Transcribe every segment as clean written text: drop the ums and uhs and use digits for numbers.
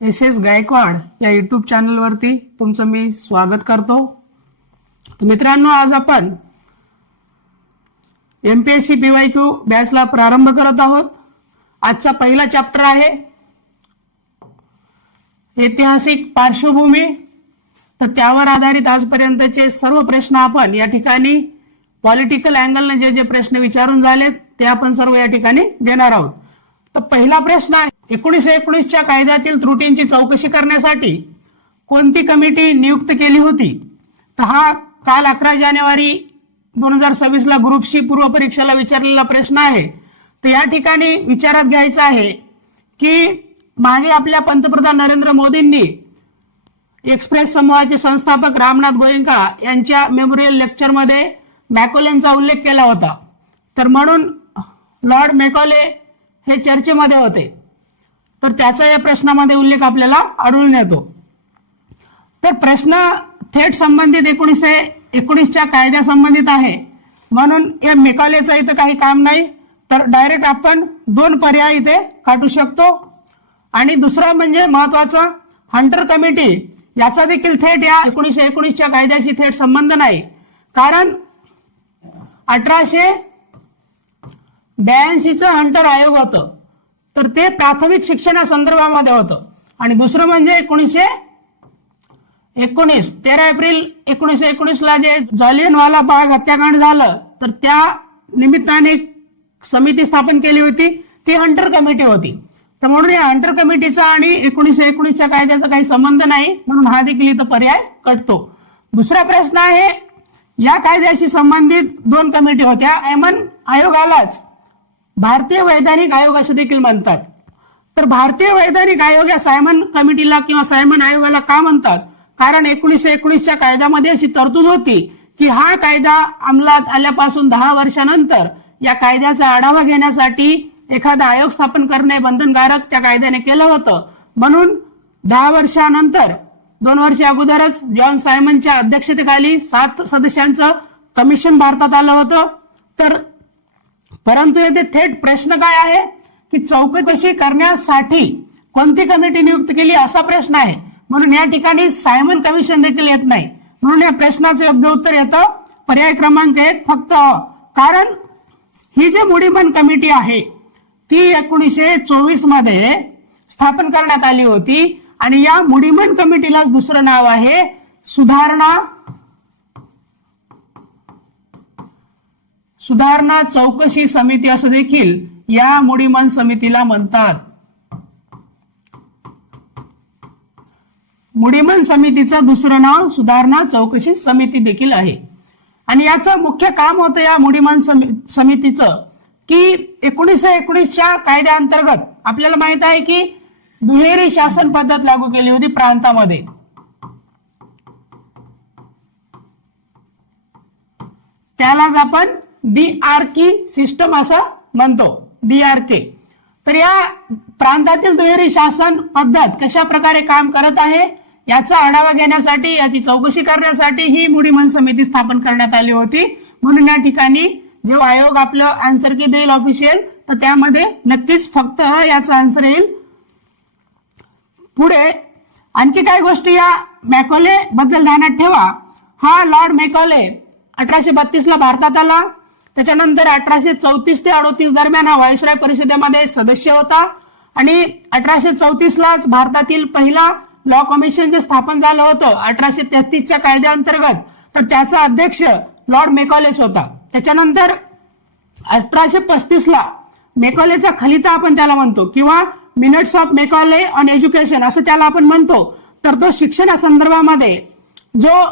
S Gaikwad या YouTube चॅनलवरती तुमचं मी स्वागत करतो। तर मित्रांनो, आज आपण एमपीएससी पीवायक्यू बॅचला प्रारंभ करत आहोत। आजचा पहिला चॅप्टर आहे ऐतिहासिक पार्श्वभूमी। तर त्यावर आधारित आजपर्यंतचे सर्व प्रश्न आपण या ठिकाणी पॉलिटिकल अँगलने जे प्रश्न विचारून झालेत ते आपण सर्व या ठिकाणी देणार आहोत। तर पहिला प्रश्न आहे, 1919च्या कायद्यातील त्रुटींची चौकशी करण्यासाठी कोणती कमिटी नियुक्त केली होती? तर हा काल 11 जानेवारी 2026 ला ग्रुप सी पूर्व परीक्षेला विचारलेला प्रश्न आहे। तर या ठिकाणी विचारात घ्यायचा आहे की मागे आपल्या पंतप्रधान नरेंद्र मोदींनी एक्सप्रेस समूहाचे संस्थापक रामनाथ गोयंका यांच्या मेमोरियल लेक्चरमध्ये मॅकॉलेंचा उल्लेख केला होता। तर म्हणून लॉर्ड मॅकॉले हे चर्चेमध्ये होते, तर त्याचा या प्रश्नामध्ये उल्लेख आपल्याला आढळून येतो। तर प्रश्न थेट संबंधित 1919च्या कायद्या संबंधित आहे, म्हणून या मॅकॉलेचं इथं काही काम नाही। तर डायरेक्ट आपण 2 पर्याय इथे काढू शकतो। आणि दुसरा म्हणजे महत्वाचा, हंटर कमिटी याचा देखील थेट या 1919च्या कायद्याशी थेट संबंध नाही, कारण 1882 हंटर आयोग होतं, तर ते प्राथमिक शिक्षणासंदर्भामध्ये होतं। आणि दुसरं म्हणजे 1919 13 एप्रिल 1919 ला जे जालियनवाला बाग हत्याकांड झालं, तर त्या निमित्ताने समिती स्थापन केली होती, ती हंटर कमिटी होती। तर म्हणून या हंटर कमिटीचा आणि 1919च्या कायद्याचा काही संबंध नाही, म्हणून हा देखील इथं पर्याय कटतो। दुसरा प्रश्न आहे, या कायद्याशी संबंधित 2 कमिटी होत्या। सायमन आयोगालाच भारतीय वैधानिक आयोग असे देखील म्हणतात। तर भारतीय वैधानिक आयोग या सायमन कमिटीला किंवा सायमन आयोगाला का म्हणतात? कारण 1919च्या कायद्यामध्ये अशी तरतूद होती की हा कायदा अंमलात आल्यापासून 10 वर्षानंतर या कायद्याचा आढावा घेण्यासाठी एखादा आयोग स्थापन करणे बंधनकारक त्या कायद्याने केलं होतं। म्हणून 10 वर्षानंतर 2 वर्ष अगोदरच जॉन सायमनच्या अध्यक्षतेखाली 7 सदस्यांचं कमिशन भारतात आलं होतं। तर परंतु येथे थेट प्रश्न काय आहे की चौकशी करण्यासाठी कोणती कमिटी नियुक्त केली असा प्रश्न आहे, म्हणून या ठिकाणी सायमन कमिशन देखील येत नाही। म्हणून या प्रश्नाचं योग्य उत्तर येतं पर्याय क्रमांक 1 फक्त। कारण ही जी मुडीमन कमिटी आहे ती 1924 मध्ये स्थापन करण्यात आली होती, आणि या मुडीमन कमिटीला दुसरं नाव आहे सुधारणा चौकशी समिती असं देखील या मुडीमन समितीला म्हणतात। मुडीमन समितीचं दुसरं नाव सुधारणा चौकशी समिती देखील आहे। आणि याचं मुख्य काम होतं या मुडीमन समितीचं की 1919च्या कायद्याअंतर्गत आपल्याला माहित आहे की दुहेरी शासन पद्धत लागू केली होती प्रांतामध्ये। त्यालाच आपण DRK सिस्टम असं म्हणतो, DRK। तर या प्रांतातील दुहेरी शासन पद्धत कशा प्रकारे काम करत आहे याचा आढावा घेण्यासाठी, याची चौकशी करण्यासाठी ही मुडीमन समिती स्थापन करण्यात आली होती। म्हणून या ठिकाणी जेव्हा आयोग आपलं आन्सर की देईल ऑफिशियल, तर त्यामध्ये नक्कीच फक्त याचा आन्सर येईल। पुढे आणखी काही गोष्टी या मॅकॉले बद्दल ध्यानात ठेवा। हा लॉर्ड मॅकॉले 1832 ला भारतात आला, त्याच्यानंतर 1834 ते 38 दरम्यान हा व्हाईसरॉय परिषदेमध्ये सदस्य होता, आणि 1834 लाच भारतातील पहिला लॉ कमिशन जे स्थापन झालं होतं 1833च्या कायद्याअंतर्गत, तर त्याचा अध्यक्ष लॉर्ड मॅकॉलेच होता। त्याच्यानंतर 1835 ला मॅकॉलेचा खलिता आपण त्याला म्हणतो, किंवा minutes of Macaulay on education असं त्याला आपण म्हणतो। तर तो शिक्षणासंदर्भामध्ये जो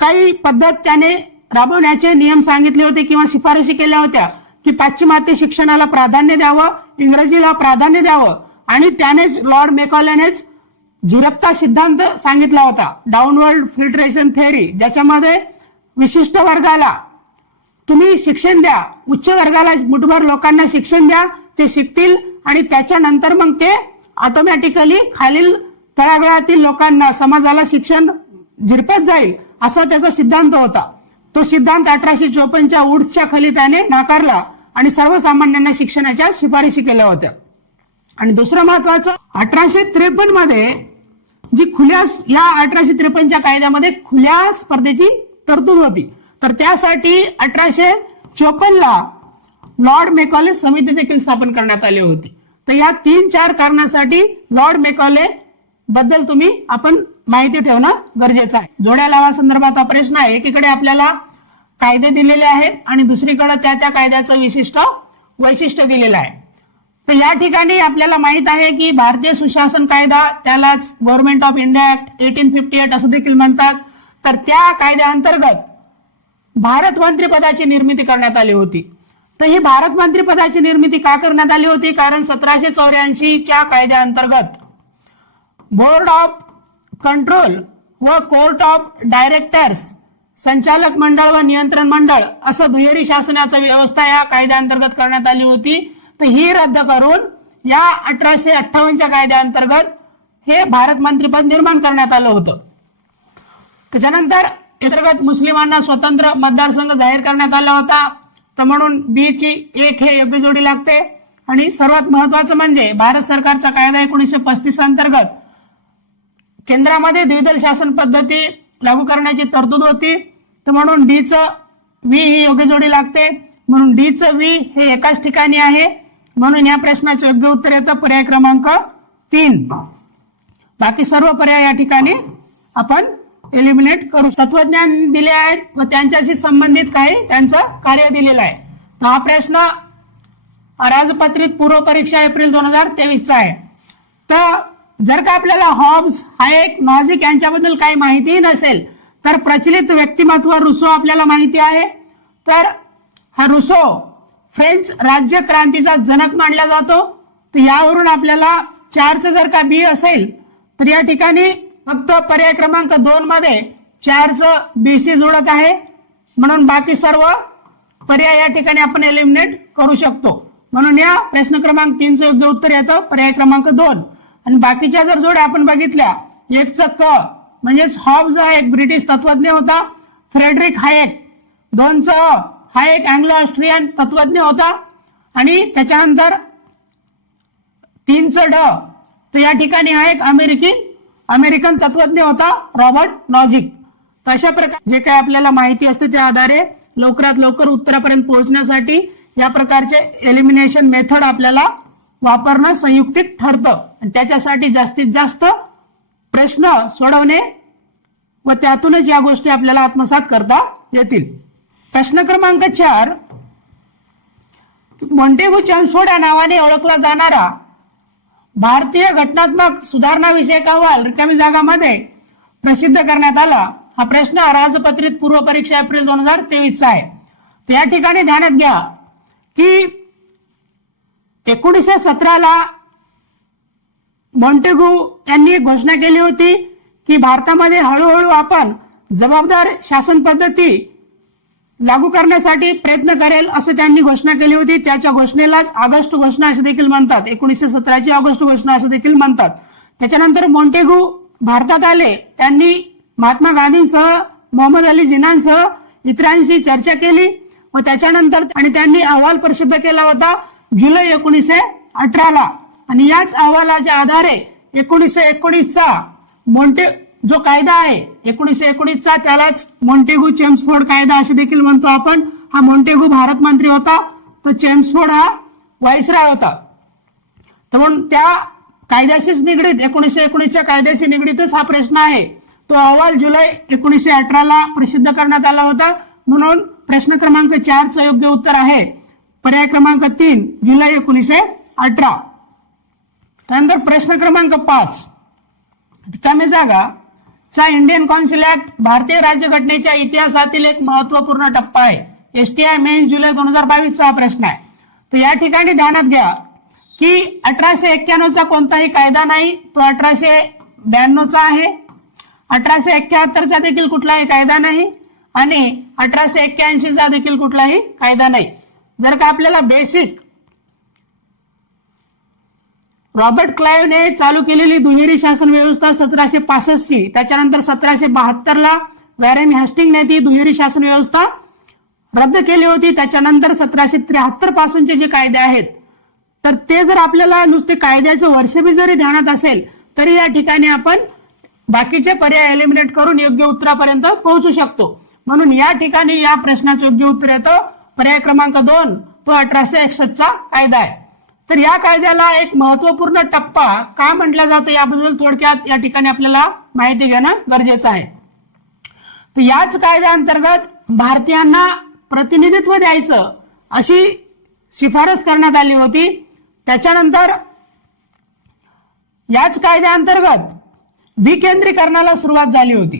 काही पद्धत त्याने राबवण्याचे नियम सांगितले होते किंवा शिफारशी केल्या होत्या की पाश्चिमात्य शिक्षणाला प्राधान्य द्यावं, इंग्रजीला प्राधान्य द्यावं, आणि त्यानेच लॉर्ड मॅकॉलेनेच झिरपता सिद्धांत सांगितला होता, डाऊनवर्ड फिल्ट्रेशन थेअरी, ज्याच्यामध्ये विशिष्ट वर्गाला तुम्ही शिक्षण द्या, उच्च वर्गाला मुठभर लोकांना शिक्षण द्या, ते शिकतील, आणि त्याच्यानंतर मग ते ऑटोमॅटिकली खालील तळागाळातील लोकांना, समाजाला शिक्षण झिरपत जाईल, असा त्याचा सिद्धांत होता। तो सिद्धांत 1854च्या वुड्सच्या खलित्याने नाकारला आणि सर्वसामान्यांना शिक्षणाच्या शिफारशी केल्या होत्या। आणि दुसरं महत्वाचं, 1853 मध्ये जी खुल्या या 1853च्या कायद्यामध्ये खुल्या स्पर्धेची तरतूद होती, तर त्यासाठी 1854 लॉर्ड मेकॉले समिती देखील स्थापन करण्यात आली होती. तर या 3-4 कारणासाठी लॉर्ड मेकॉले बद्दल तुम्ही आपण माहिती ठेवणं गरजेचं आहे. जोड्या लावा संदर्भात हा प्रश्न आहे. एकीकडे आपल्याला कायदे दिलेले आहेत आणि दुसरीकडे त्या कायद्याचं विशिष्ट वैशिष्ट्य दिलेलं आहे. तर या ठिकाणी आपल्याला माहित आहे की भारतीय सुशासन कायदा, त्यालाच गव्हर्नमेंट ऑफ इंडिया ऍक्ट 1858 असं देखील म्हणतात. तर त्या कायद्याअंतर्गत भारत मंत्रिपदाची निर्मिती करण्यात आली होती. तर ही भारत मंत्रिपदाची निर्मिती का करण्यात आली होती? कारण 1784च्या कायद्याअंतर्गत बोर्ड ऑफ कंट्रोल व कोर्ट ऑफ डायरेक्टर्स, संचालक मंडळ व नियंत्रण मंडळ असं दुहेरी शासनाची व्यवस्था या कायद्याअंतर्गत करण्यात आली होती. तर ही रद्द करून या 1858च्या कायद्याअंतर्गत हे भारत मंत्रिपद निर्माण करण्यात आलं होतं. त्याच्यानंतर अंतर्गत मुस्लिमांना स्वतंत्र मतदारसंघ जाहीर करण्यात आला होता. तर म्हणून बी ची 1 हे योग्य जोडी लागते. आणि सर्वात महत्वाचं म्हणजे भारत सरकारचा कायदा 1935 अंतर्गत केंद्रामध्ये द्विदल शासन पद्धती लागू करण्याची तरतूद होती. तर म्हणून डी चं व्ही ही योग्य जोडी लागते. म्हणून डी चं व्ही हे एकाच ठिकाणी आहे. म्हणून या प्रश्नाचे योग्य उत्तर येतं पर्याय क्रमांक 3. बाकी सर्व पर्याय या ठिकाणी आपण एलिमिनेट करू. तत्वज्ञान दिले आहेत व त्यांच्याशी संबंधित काही त्यांचं कार्य दिलेलं आहे. तर हा प्रश्न राजपत्रित पूर्व परीक्षा एप्रिल 2023 आहे. तर जर का आपल्याला हॉब्स, हायेक, नॉझिक यांच्याबद्दल काही माहिती नसेल तर प्रचलित व्यक्तिमत्व रुसो आपल्याला माहिती आहे. तर हा रुसो फ्रेंच राज्य क्रांतीचा जनक मानला जातो. तर यावरून आपल्याला 4चं जर का बी असेल तर या ठिकाणी फक्त पर्याय क्रमांक 2 मध्ये 4चं बीसी जुळत आहे. म्हणून बाकी सर्व पर्याय या ठिकाणी आपण एलिमिनेट करू शकतो. म्हणून या प्रश्न क्रमांक 3चं योग्य उत्तर येतं पर्याय क्रमांक 2. आणि बाकीच्या जर जोड्या आपण बघितल्या, 1चं क म्हणजेच हॉब्स हा एक ब्रिटिश तत्वज्ञ होता. फ्रेडरिक हायेक, 2चं हायेक अँग्लो ऑस्ट्रियन तत्वज्ञ होता. आणि त्याच्यानंतर 3चं ड तर या ठिकाणी हा एक अमेरिकन तत्वज्ञ होता, रॉबर्ट नॉझिक. तर अशा प्रकारे जे काही आपल्याला माहिती असते त्या आधारे लवकरात लवकर उत्तरापर्यंत पोहोचण्यासाठी या प्रकारचे एलिमिनेशन मेथड आपल्याला वापरणं संयुक्तिक ठरतं. आणि त्याच्यासाठी जास्तीत जास्त प्रश्न सोडवणे व त्यातूनच या गोष्टी आपल्याला आत्मसात करता येतील. प्रश्न क्रमांक 4, मॉन्टेग्यू चेम्सफोर्ड या नावाने ओळखला जाणारा भारतीय घटनात्मक सुधारणा विषयक अहवाल रिकामी जागामध्ये प्रसिद्ध करण्यात आला. हा प्रश्न राजपत्रित पूर्व परीक्षा एप्रिल 2023 आहे. तर या ठिकाणी ध्यानात घ्या की 1917 मॉन्टेग्यू यांनी एक घोषणा केली होती की भारतामध्ये हळूहळू आपण जबाबदार शासन पद्धती लागू करण्यासाठी प्रयत्न करेल असं त्यांनी घोषणा केली होती. त्याच्या घोषणेलाच ऑगस्ट घोषणा असे देखील म्हणतात. 1917ची ऑगस्ट घोषणा असं देखील म्हणतात. त्याच्यानंतर मॉन्टेग्यू भारतात आले. त्यांनी महात्मा गांधींसह, मोहम्मद अली जिन्नांसह इतरांशी चर्चा केली व त्याच्यानंतर आणि त्यांनी अहवाल प्रसिद्ध केला होता जुलै 1918 आणि याच अहवालाच्या आधारे 1919चा जो कायदा आहे 1919चा त्यालाच मॉन्टेग्यू चेम्सफोर्ड कायदा असे देखील म्हणतो आपण. हा मॉन्टेग्यू भारत मंत्री होता, तर चेम्सफोर्ड हा व्हाईसरॉय होता. तर म्हणून त्या कायद्याशीच निगडीत 1919च्या कायद्याशी निगडीतच हा प्रश्न आहे. तो अहवाल जुलै 1918 प्रसिद्ध करण्यात आला होता. म्हणून प्रश्न क्रमांक 4चं योग्य उत्तर आहे पर्याय क्रमांक 3 जुलै 1918. त्यानंतर प्रश्न क्रमांक 5, रिकामी जागा चा इंडियन कौन्सिल ऍक्ट भारतीय राज्यघटनेच्या इतिहासातील एक महत्वपूर्ण टप्पा आहे. एसटीआय मेन्स जुलै 2022 चा प्रश्न आहे. तर या ठिकाणी ध्यानात घ्या की 1891चा कोणताही कायदा नाही, तो 1892चा आहे. 1871चा देखील कुठलाही कायदा नाही आणि 1881चा देखील कुठलाही कायदा नाही. जर का आपल्याला बेसिक रॉबर्ट क्लाइव्हने चालू केलेली दुहेरी शासन व्यवस्था 1765ची, त्याच्यानंतर 1772ला वॅरेन हेस्टिंगने ती दुहेरी शासन व्यवस्था रद्द केली होती. त्याच्यानंतर 1773 पासूनचे जे कायदे आहेत तर ते जर आपल्याला नुसते कायद्याचं वर्षबी जरी ध्यानात असेल तरी या ठिकाणी आपण बाकीचे पर्याय एलिमिनेट करून योग्य उत्तरापर्यंत पोहोचू शकतो. म्हणून या ठिकाणी या प्रश्नाचं योग्य उत्तर येतं पर्याय क्रमांक 2, तो 1861चा कायदा आहे. तर या कायद्याला एक महत्वपूर्ण टप्पा का म्हटलं जातं याबद्दल थोडक्यात या ठिकाणी आपल्याला माहिती घेणं गरजेचं आहे. तर याच कायद्याअंतर्गत भारतीयांना प्रतिनिधित्व द्यायचं अशी शिफारस करण्यात आली होती. त्याच्यानंतर याच कायद्याअंतर्गत विकेंद्रीकरणाला सुरुवात झाली होती.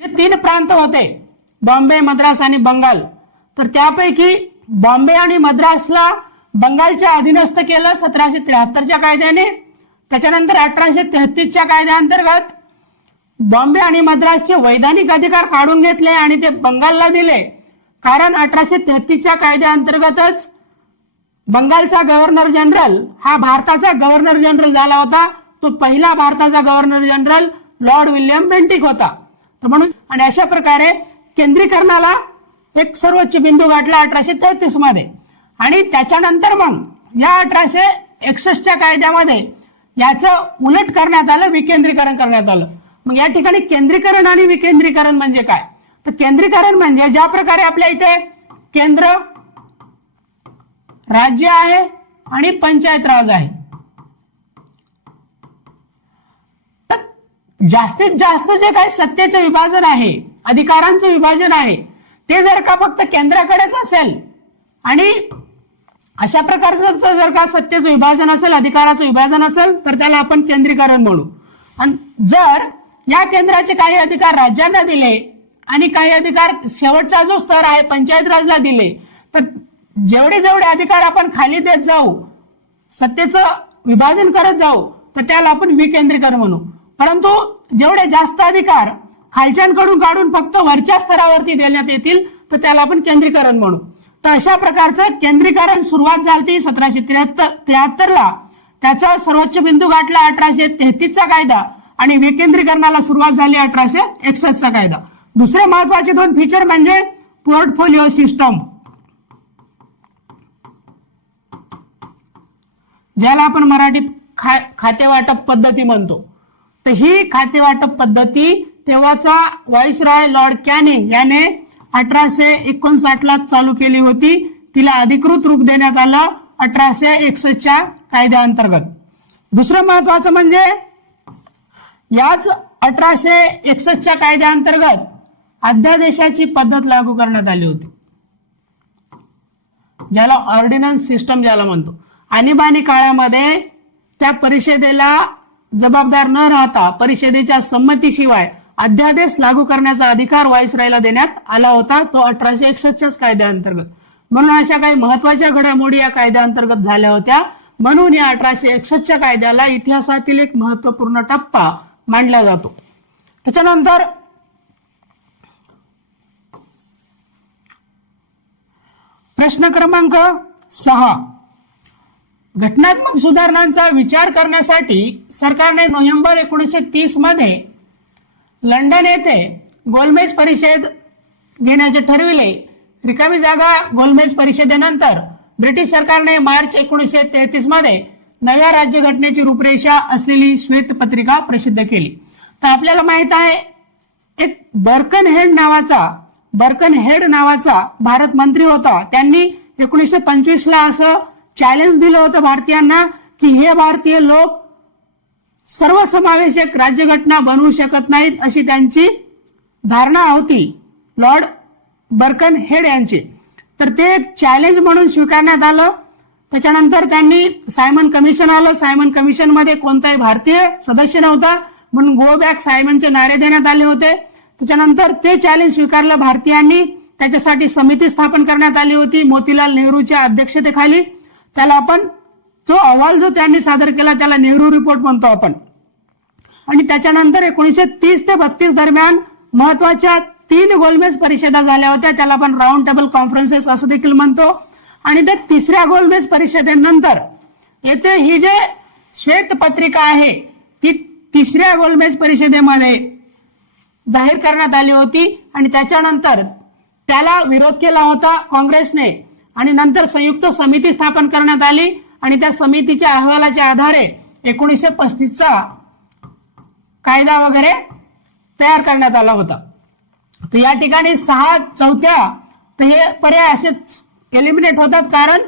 हे 3 प्रांत होते, बॉम्बे, मद्रास आणि बंगाल. तर त्यापैकी बॉम्बे आणि मद्रासला बंगालच्या अधीनस्थ केलं 1773च्या कायद्याने. त्याच्यानंतर 1833च्या कायद्याअंतर्गत बॉम्बे आणि मद्रासचे वैधानिक अधिकार काढून घेतले आणि ते बंगालला दिले. कारण 1833च्या कायद्याअंतर्गतच बंगालचा गव्हर्नर जनरल हा भारताचा गव्हर्नर जनरल झाला होता. तो पहिला भारताचा governor general Lord William Bentinck होता. तर म्हणून आणि अशा प्रकारे केंद्रीकरणाला एक सर्वोच्च बिंदू गाठला 1833 मध्ये. आणि त्याच्यानंतर मग या 1861च्या कायद्यामध्ये याचं उलट करण्यात आलं, विकेंद्रीकरण करण्यात आलं. मग या ठिकाणी केंद्रीकरण आणि विकेंद्रीकरण म्हणजे काय? तर केंद्रीकरण म्हणजे ज्या प्रकारे आपल्या इथे केंद्र, राज्य आहे आणि पंचायत राज आहे, तर जास्तीत जास्त जे काही सत्तेचं विभाजन आहे, अधिकारांचं विभाजन आहे, ते जर का फक्त केंद्राकडेच असेल आणि अशा प्रकारचं जर का सत्तेचं विभाजन असेल, अधिकाराचं विभाजन असेल, तर त्याला आपण केंद्रीकरण म्हणू. आणि जर या केंद्राचे काही अधिकार राज्यांना दिले आणि काही अधिकार शेवटचा जो स्तर आहे पंचायत राजला दिले, तर जेवढे जेवढे अधिकार आपण खाली देत जाऊ, सत्तेचं विभाजन करत जाऊ, तर त्याला आपण विकेंद्रीकरण म्हणू. परंतु जेवढे जास्त अधिकार खालच्यांकडून काढून फक्त वरच्या स्तरावरती देण्यात येतील, तर त्याला आपण केंद्रीकरण म्हणू. तर अशा प्रकारचं केंद्रीकरण सुरुवात झाली 1773ला. त्याचा सर्वोच्च बिंदू गाठला 1833चा कायदा आणि विकेंद्रीकरणाला सुरुवात झाली 1861चा कायदा. दुसरे महत्वाचे 2 फीचर म्हणजे पोर्टफोलिओ सिस्टम, ज्याला आपण मराठीत खातेवाटप पद्धती म्हणतो. तर ही खातेवाटप पद्धती तेव्हाचा व्हाईसरॉय लॉर्ड कॅनिंग याने 1859ला चालू केली होती. तिला अधिकृत रूप देण्यात आलं 1861च्या कायद्याअंतर्गत. दुसरं महत्वाचं म्हणजे याच 1861च्या कायद्याअंतर्गत अध्यादेशाची पद्धत लागू करण्यात आली होती, ज्याला ऑर्डिनन्स सिस्टम ज्याला म्हणतो. आणीबाणी काळामध्ये त्या परिषदेला जबाबदार न राहता परिषदेच्या संमतीशिवाय अध्यादेश लागू करण्याचा अधिकार व्हाईसरॉयला देण्यात आला होता, तो 1861च्याच कायद्याअंतर्गत. म्हणून अशा काही महत्वाच्या घडामोडी या कायद्याअंतर्गत झाल्या होत्या. म्हणून या 1861च्या कायद्याला इतिहासातील एक महत्वपूर्ण टप्पा मानला जातो. त्याच्यानंतर प्रश्न क्रमांक 6, घटनात्मक सुधारणांचा विचार करण्यासाठी सरकारने नोव्हेंबर 1930 मध्ये लंडन येथे गोलमेज परिषद घेण्याचे ठरविले. रिकामी जागा गोलमेज परिषदेनंतर ब्रिटिश सरकारने मार्च 1933 मध्ये नव्या राज्यघटनेची रूपरेषा असलेली श्वेतपत्रिका प्रसिद्ध केली. तर आपल्याला माहित आहे एक बर्कनहेड नावाचा भारत मंत्री होता. त्यांनी 1925ला असं चॅलेंज दिलं होतं भारतीयांना की हे भारतीय लोक सर्वसमावेशक राज्यघटना बनवू शकत नाहीत, अशी त्यांची धारणा होती लॉर्ड बर्कनहेड यांची. तर ते चॅलेंज म्हणून स्वीकारण्यात आलं. त्याच्यानंतर त्यांनी सायमन कमिशन आलं. सायमन कमिशन मध्ये कोणताही भारतीय सदस्य नव्हता, म्हणून गो बॅक सायमनचे नारे देण्यात आले होते. त्याच्यानंतर ते चॅलेंज स्वीकारलं भारतीयांनी. त्याच्यासाठी समिती स्थापन करण्यात आली होती मोतीलाल नेहरूच्या अध्यक्षतेखाली. त्याला आपण जो अहवाल जो त्यांनी सादर केला त्याला नेहरू रिपोर्ट म्हणतो आपण. आणि त्याच्यानंतर 1930 ते 32 दरम्यान महत्वाच्या 3 गोलमेज परिषदा झाल्या होत्या, त्याला आपण राऊंड टेबल कॉन्फरन्सेस असं देखील म्हणतो. आणि त्या 3ऱ्या गोलमेज परिषदेनंतर येथे ही जे श्वेतपत्रिका आहे ती 3ऱ्या गोलमेज परिषदेमध्ये जाहीर करण्यात आली होती. आणि त्याच्यानंतर त्याला विरोध केला होता काँग्रेसने आणि नंतर संयुक्त समिती स्थापन करण्यात आली आणि त्या समितीच्या अहवालाच्या आधारे 1935चा कायदा वगैरे तयार करण्यात आला होता. तर या ठिकाणी 6/4 तर हे पर्याय असे एलिमिनेट होतात, कारण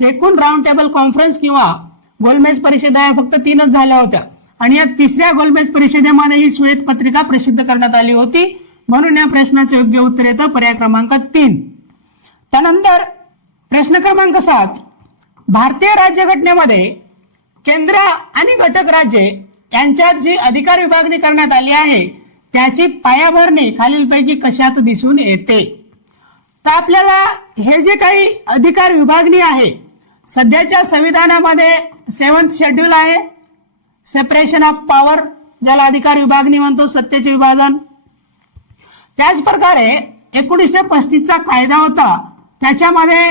एकूण राऊंड टेबल कॉन्फरन्स किंवा गोलमेज परिषदा फक्त 3च झाल्या होत्या आणि या तिसऱ्या गोलमेज परिषदेमध्ये ही श्वेतपत्रिका प्रसिद्ध करण्यात आली होती. म्हणून या प्रश्नाचे योग्य उत्तर येतं पर्याय क्रमांक 3. त्यानंतर प्रश्न क्रमांक 7, भारतीय राज्यघटनेमध्ये केंद्र आणि घटक राज्ये यांच्यात जी अधिकार विभागणी करण्यात आली आहे त्याची पायाभरणी खालीलपैकी कशात दिसून येते. तर आपल्याला हे जे काही अधिकार विभागणी आहे, सध्याच्या संविधानामध्ये 7th शेड्यूल आहे, सेपरेशन ऑफ पॉवर, ज्याला अधिकार विभागणी म्हणतो, सत्तेचे विभाजन. त्याच प्रकारे 1935चा कायदा होता, त्याच्यामध्ये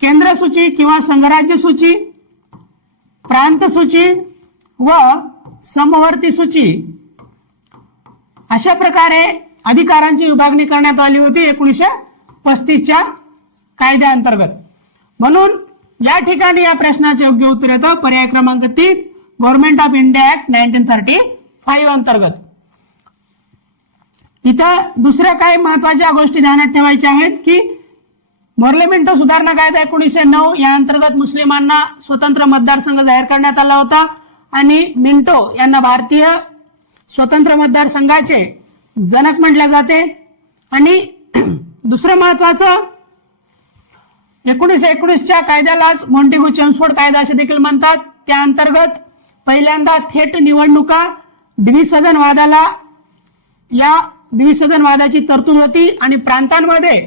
केंद्र सूची किंवा संघराज्य सूची, प्रांत सूची व समवर्ती सूची अशा प्रकारे अधिकारांची विभागणी करण्यात आली होती 1935च्या कायद्याअंतर्गत. म्हणून या ठिकाणी या प्रश्नाचे योग्य उत्तर येतं पर्याय क्रमांक 3, गव्हर्नमेंट ऑफ इंडिया ऍक्ट 1935 अंतर्गत. इथं दुसऱ्या काही महत्वाच्या गोष्टी ध्यानात ठेवायच्या आहेत की मोर्ले मिंटो सुधारणा कायदा 1909 या अंतर्गत मुस्लिमांना स्वतंत्र मतदारसंघ जाहीर करण्यात आला होता आणि मिंटो यांना भारतीय स्वतंत्र मतदारसंघाचे जनक म्हटले जाते. आणि दुसरं महत्वाचं 1919च्या कायद्यालाच मॉन्टेग्यू चेम्सफोर्ड कायदा असे देखील म्हणतात. त्या अंतर्गत पहिल्यांदा थेट निवडणुका द्विसदनवादाला या द्विसदनवादाची तरतूद होती आणि प्रांतांमध्ये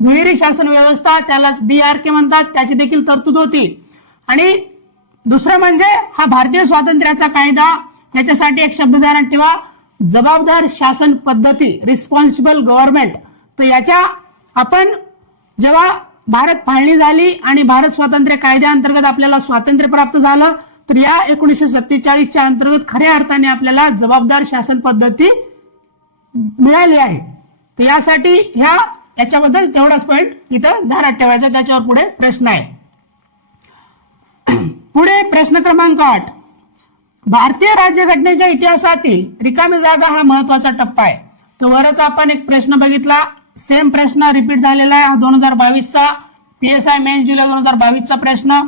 दुहेरी शासन व्यवस्था, त्याला DRK म्हणतात, त्याची देखील तरतूद होती. आणि दुसरं म्हणजे हा भारतीय स्वातंत्र्याचा कायदा, याच्यासाठी एक शब्द ध्यानात ठेवा, जबाबदार शासन पद्धती, रिस्पॉन्सिबल गव्हर्नमेंट. तर याच्या आपण जेव्हा भारत फाळणी झाली आणि भारत स्वातंत्र्य कायद्याअंतर्गत आपल्याला स्वातंत्र्य प्राप्त झालं, तर या 1947च्या अंतर्गत खऱ्या अर्थाने आपल्याला जबाबदार शासन पद्धती मिळाली आहे. तर यासाठी याच्याबद्दल तेवढाच पॉइंट इथं ध्यानात ठेवायचा. त्याच्यावर पुढे प्रश्न आहे. पुढे प्रश्न क्रमांक 8, भारतीय राज्यघटनेच्या इतिहासातील रिकामी जागा हा महत्वाचा टप्पा आहे. तर वरच आपण एक प्रश्न बघितला, सेम प्रश्न रिपीट झालेला आहे, 2022चा PSI मेन जुलै 2022चा प्रश्न.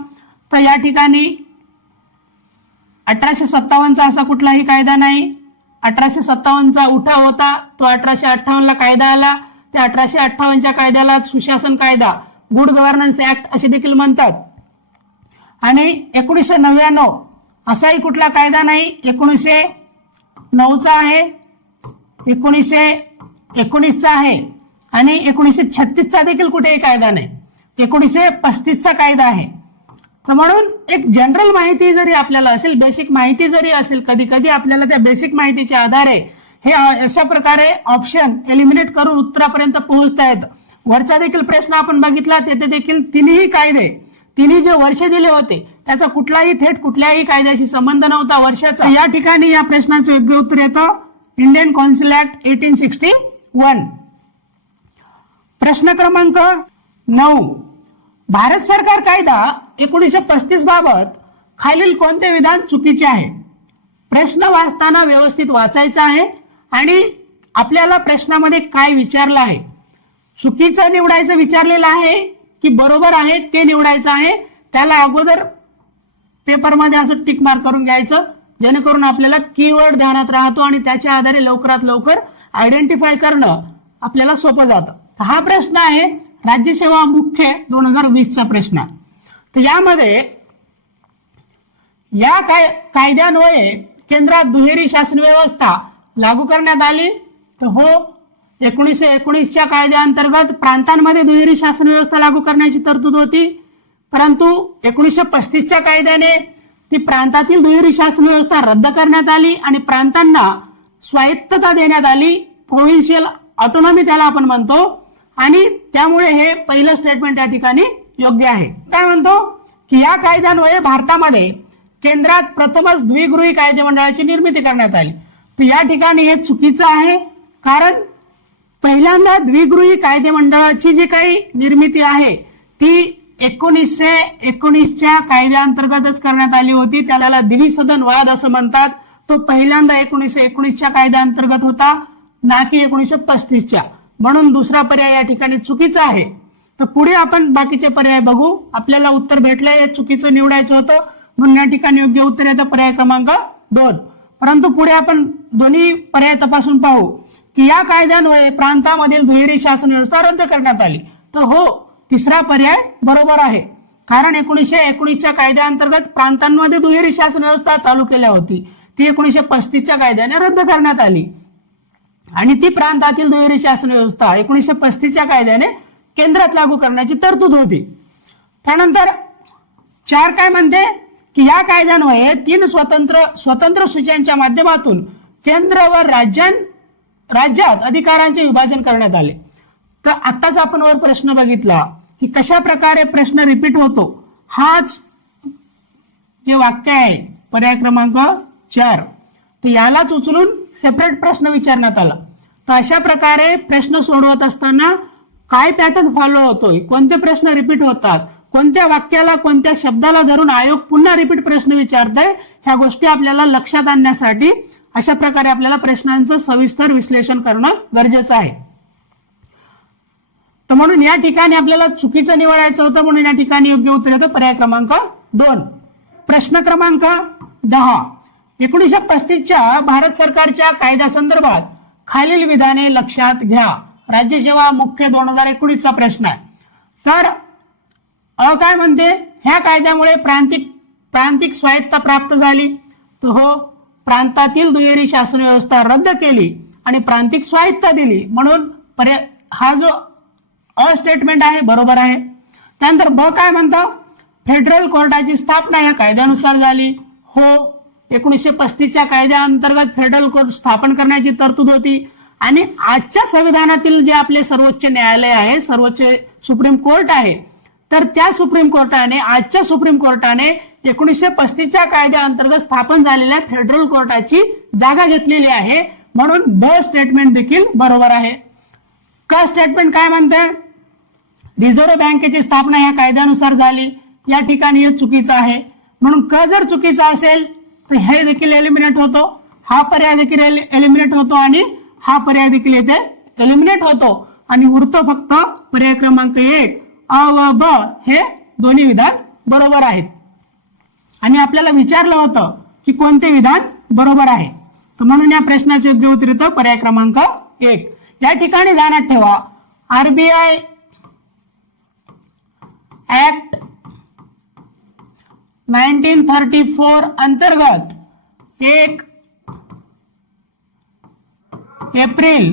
तर या ठिकाणी 1857चा असा कुठलाही कायदा नाही. 1857चा उठाव होता, तो 1858ला कायदा आला. त्या 1858च्या कायद्याला सुशासन कायदा, गुड गव्हर्नन्स ऍक्ट असे देखील म्हणतात. आणि 1999 असाही कुठला कायदा नाही, 1909चा आहे, 1919चा आहे आणि 1936चा देखील कुठेही कायदा नाही, 1935चा कायदा आहे. तर म्हणून एक जनरल माहिती जरी आपल्याला असेल, बेसिक माहिती जरी असेल, कधी कधी आपल्याला त्या बेसिक माहितीच्या आधारे हे अशा प्रकारे ऑप्शन एलिमिनेट करून उत्तरापर्यंत पोहोचता येतं. वरचा देखील प्रश्न आपण बघितला, तेथे देखील तिन्ही कायदे, तिन्ही जे वर्ष दिले होते त्याचा कुठलाही थेट कुठल्याही कायद्याशी संबंध नव्हता वर्षाचा. या ठिकाणी या प्रश्नाचं योग्य उत्तर येतं इंडियन काउन्सिल ऍक्ट 1861. प्रश्न क्रमांक 9, भारत सरकार कायदा 1935 बाबत खालील कोणते विधान चुकीचे आहे. प्रश्न वाचताना व्यवस्थित वाचायचा आहे आणि आपल्याला प्रश्नामध्ये काय विचारलं आहे, चुकीचं निवडायचं विचारलेलं आहे की बरोबर आहे ते निवडायचं आहे. त्याला अगोदर पेपरमध्ये असं टिक मार्क करून घ्यायचं, जेणेकरून आपल्याला कीवर्ड ध्यानात राहतो आणि त्याच्या आधारे लवकरात लवकर आयडेंटिफाय करणं आपल्याला सोपं जातं. हा प्रश्न आहे राज्यसेवा मुख्य 2020चा प्रश्न. तर यामध्ये या कायद्यान्वये केंद्रात दुहेरी शासन व्यवस्था लागू करण्यात आली. तर हो, 1919च्या कायद्याअंतर्गत प्रांतांमध्ये दुहेरी शासन व्यवस्था लागू करण्याची तरतूद होती, परंतु 1935च्या कायद्याने ती प्रांतातील दुहेरी शासन व्यवस्था रद्द करण्यात आली आणि प्रांतांना स्वायत्तता देण्यात आली, प्रोव्हिन्शियल ऑटोनॉमी त्याला आपण म्हणतो. आणि त्यामुळे हे पहिलं स्टेटमेंट या ठिकाणी योग्य आहे. काय म्हणतो की या कायद्यान्वये भारतामध्ये केंद्रात प्रथमच द्विगृही कायदे मंडळाची निर्मिती करण्यात आली. तर या ठिकाणी हे चुकीचं आहे, कारण पहिल्यांदा द्विगृही कायदे मंडळाची जी काही निर्मिती आहे ती 1919च्या कायद्याअंतर्गतच करण्यात आली होती. त्याला द्विसदन वाद असं म्हणतात. तो पहिल्यांदा 1919च्या कायद्याअंतर्गत होता, ना की 1935च्या. म्हणून दुसरा पर्याय या ठिकाणी चुकीचा आहे. तर पुढे आपण बाकीचे पर्याय बघू. आपल्याला उत्तर भेटलंय, हे चुकीचं निवडायचं होतं, म्हणून या ठिकाणी योग्य उत्तर येतं पर्याय क्रमांक 2. परंतु पुढे आपण दोन्ही पर्याय तपासून पाहू की या कायद्यान्वये प्रांतामधील दुहेरी शासन व्यवस्था रद्द करण्यात आली. तर हो, तिसरा पर्याय बरोबर आहे. कारण 1919च्या कायद्याअंतर्गत प्रांतांमध्ये दुहेरी शासन व्यवस्था चालू केल्या होती. ती 1935च्या कायद्याने रद्द करण्यात आली आणि ती प्रांतातील दुहेरी शासन व्यवस्था 1935च्या कायद्याने केंद्रात लागू करण्याची तरतूद होती. त्यानंतर 4 काय म्हणते की या कायद्यान्वये 3 स्वतंत्र सूच्यांच्या माध्यमातून केंद्र व राज्यात अधिकारांचे विभाजन करण्यात आले. तर आताच आपण वर प्रश्न बघितला की कशा प्रकारे प्रश्न रिपीट होतो. हाच जे वाक्य आहे पर्याय क्रमांक 4, तर यालाच उचलून सेपरेट प्रश्न विचारण्यात आला. तर अशा प्रकारे प्रश्न सोडवत असताना काय पॅटर्न फॉलो होतोय, कोणते प्रश्न रिपीट होतात, कोणत्या वाक्याला कोणत्या शब्दाला धरून आयोग पुन्हा रिपीट प्रश्न विचारतंय, ह्या गोष्टी आपल्याला लक्षात आणण्यासाठी अशा प्रकारे आपल्याला प्रश्नांचं सविस्तर विश्लेषण करणं गरजेचं आहे. तर म्हणून या ठिकाणी आपल्याला चुकीचं निवडायचं होतं, म्हणून या ठिकाणी योग्य उत्तर येतं पर्याय क्रमांक 2. प्रश्न क्रमांक 10. 1935च्या भारत सरकारच्या कायद्यासंदर्भात खालील विधाने लक्षात घ्या. राज्यसेवा मुख्य 2019चा प्रश्न आहे. तर काय म्हणते, ह्या कायद्यामुळे प्रांतिक स्वायत्ता प्राप्त झाली. तर हो, प्रांतातील दुहेरी शासन व्यवस्था रद्द केली आणि प्रांतिक स्वायत्ता दिली, म्हणून हा जो स्टेटमेंट आहे बरोबर आहे. त्यानंतर ब काय म्हणतो, फेडरल कोर्टाची स्थापना या कायद्यानुसार झाली. हो, 1935च्या कायद्याअंतर्गत फेडरल कोर्ट स्थापन करण्याची तरतूद होती आणि आजच्या संविधानातील जे आपले सर्वोच्च न्यायालय आहे, सर्वोच्च सुप्रीम कोर्ट आहे, तर त्या सुप्रीम कोर्टाने, आजच्या सुप्रीम कोर्टाने 1935च्या कायद्याअंतर्गत स्थापन झालेल्या फेडरल कोर्टाची जागा घेतलेली आहे, म्हणून ब स्टेटमेंट देखील बरोबर आहे. क स्टेटमेंट काय म्हणते, रिझर्व्ह बँकेची स्थापना या कायद्यानुसार झाली. या ठिकाणी हे चुकीचं आहे, म्हणून क जर चुकीचा असेल तर हे देखील एलिमिनेट होतो, हा पर्याय देखील एलिमिनेट होतो आणि हा पर्याय देखील येथे एलिमिनेट होतो आणि उरतो फक्त पर्याय क्रमांक 1 अ व ब हे दोन्ही विधान बरोबर आहेत. आणि आपल्याला विचारलं होतं की कोणते विधान बरोबर आहे, तर म्हणून या प्रश्नाचे योग्य उत्तर येतं पर्याय क्रमांक 1. या ठिकाणी ध्यानात ठेवा, आरबीआय ऍक्ट 1934 अंतर्गत 1 एप्रिल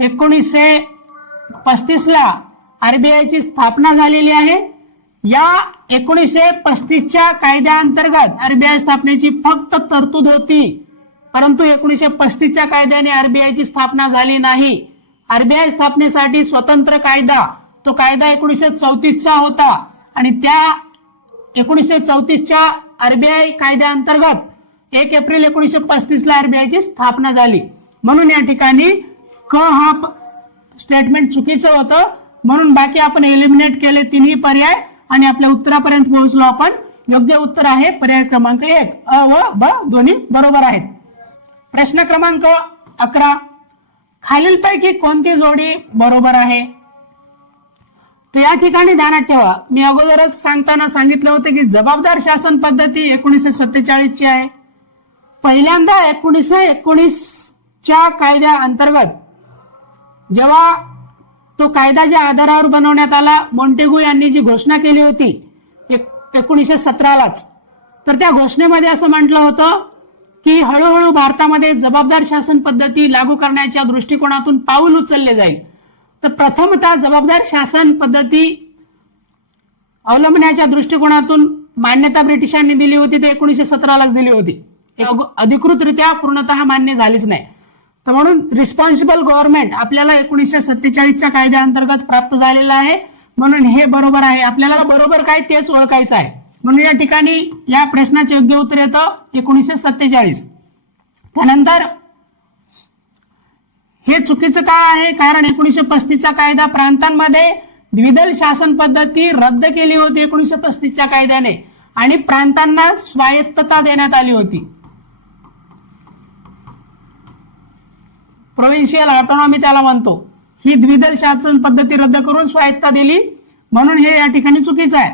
1935 ला आरबीआयची स्थापना झालेली आहे. या 1935च्या कायद्याअंतर्गत आरबीआय स्थापनेची फक्त तरतूद होती, परंतु 1935च्या कायद्याने आरबीआयची स्थापना झाली नाही. आरबीआय स्थापनेसाठी स्वतंत्र कायदा, तो कायदा 1934चा होता आणि त्या 1934च्या आरबीआय कायद्याअंतर्गत 1 एप्रिल 1935 ला आरबीआयची स्थापना झाली. म्हणून या ठिकाणी क हा स्टेटमेंट चुकीचं होतं, म्हणून बाकी आपण एलिमिनेट केले तिन्ही पर्याय आणि आपल्या उत्तरापर्यंत पोहोचलो आपण. योग्य उत्तर आहे पर्याय क्रमांक 1, अ व ब दोन्ही बरोबर आहेत. प्रश्न क्रमांक 11. खालीलपैकी कोणती जोडी बरोबर आहे. तर या ठिकाणी ध्यानात ठेवा, मी अगोदरच सांगताना सांगितलं होतं की जबाबदार शासन पद्धती 1947 ची आहे. पहिल्यांदा 1919च्या कायद्या अंतर्गत जेव्हा तो कायदा ज्या आधारावर बनवण्यात आला, मॉन्टेगू यांनी जी घोषणा केली होती 1917लाच, तर त्या घोषणेमध्ये असं म्हटलं होतं की हळूहळू भारतामध्ये जबाबदार शासन पद्धती लागू करण्याच्या दृष्टिकोनातून पाऊल उचलले जाईल. तर प्रथमतः जबाबदार शासन पद्धती अवलंबण्याच्या दृष्टिकोनातून मान्यता ब्रिटिशांनी दिली होती, ते 1917लाच दिली होती. अधिकृतरित्या पूर्णतः मान्य झालीच नाही. तर म्हणून रिस्पॉन्सिबल गव्हर्नमेंट आपल्याला 1947च्या कायद्याअंतर्गत प्राप्त झालेला आहे, म्हणून हे बरोबर आहे. आपल्याला बरोबर काय तेच ओळखायचं आहे, म्हणून या ठिकाणी या प्रश्नाचे योग्य उत्तर येतं 1947. त्यानंतर हे चुकीचं का आहे? कारण 1935चा कायदा प्रांतांमध्ये द्विदल शासन पद्धती रद्द केली होती 1935च्या कायद्याने आणि प्रांतांना स्वायत्तता देण्यात आली होती. प्रोव्हिन्शियल ऑटोनॉमी त्याला म्हणतो. ही द्विदल शासन पद्धती रद्द करून स्वायत्तता दिली म्हणून हे या ठिकाणी चुकीचं आहे.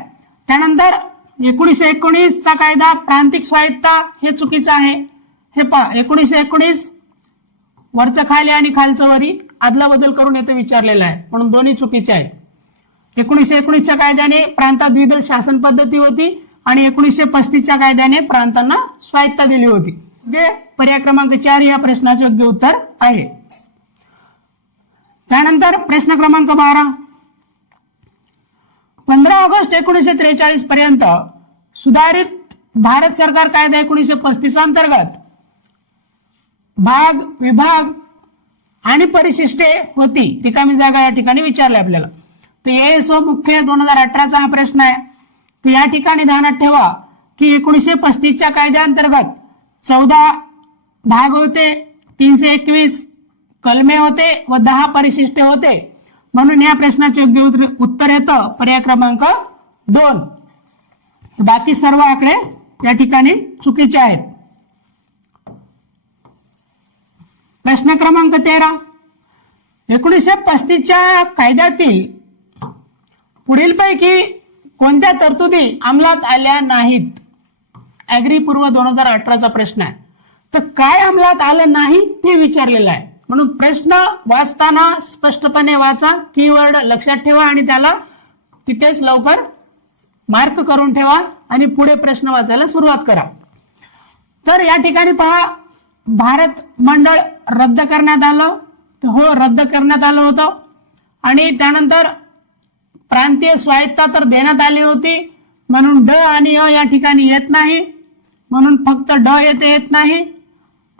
त्यानंतर 1919चा कायदा प्रांतिक स्वायत्तता हे चुकीचं आहे. हे पहा 1919 वरचं खाली आणि खालचं वरी आदला बदल करून येथे विचारलेला आहे म्हणून दोन्ही चुकीचे आहेत. 1919च्या कायद्याने प्रांतात द्विदल शासन पद्धती होती आणि 1935च्या कायद्याने प्रांतांना स्वायत्तता दिली होती. जे पर्याय क्रमांक 4 या प्रश्नाचे योग्य उत्तर आहे. त्यानंतर प्रश्न क्रमांक 12. 15 ऑगस्ट 1943 पर्यंत सुधारित भारत सरकार कायदा 1935 अंतर्गत भाग, विभाग आणि परिशिष्टे होती. रिकामी जागा या ठिकाणी विचारले आपल्याला. तर एएसओ मुख्य 2018चा हा प्रश्न आहे. तर या ठिकाणी ध्यानात ठेवा की 1935च्या कायद्याअंतर्गत 14 भाग होते, 321 कलमे होते व 10 परिशिष्टे होते. म्हणून या प्रश्नाचे योग्य उत्तर येतं पर्याय क्रमांक 2. बाकी सर्व आकडे या ठिकाणी चुकीचे आहेत. प्रश्न क्रमांक 13. 1935च्या कायद्यातील पुढीलपैकी कोणत्या तरतुदी अंमलात आल्या नाहीत? ऍग्री पूर्व 2018चा प्रश्न आहे. तर काय अंमलात आलं नाही ते विचारलेलं आहे. म्हणून प्रश्न वाचताना स्पष्टपणे वाचा, कीवर्ड लक्षात ठेवा आणि त्याला तिथेच लवकर मार्क करून ठेवा आणि पुढे प्रश्न वाचायला सुरुवात करा. तर या ठिकाणी पहा, भारत मंडळ रद्द करण्यात आलं. हो, रद्द करण्यात आलं होतं. आणि त्यानंतर प्रांतीय स्वायत्तता तर देण्यात आली होती म्हणून ड आणि अ या ठिकाणी येत नाही. म्हणून फक्त ड येथे येत नाही,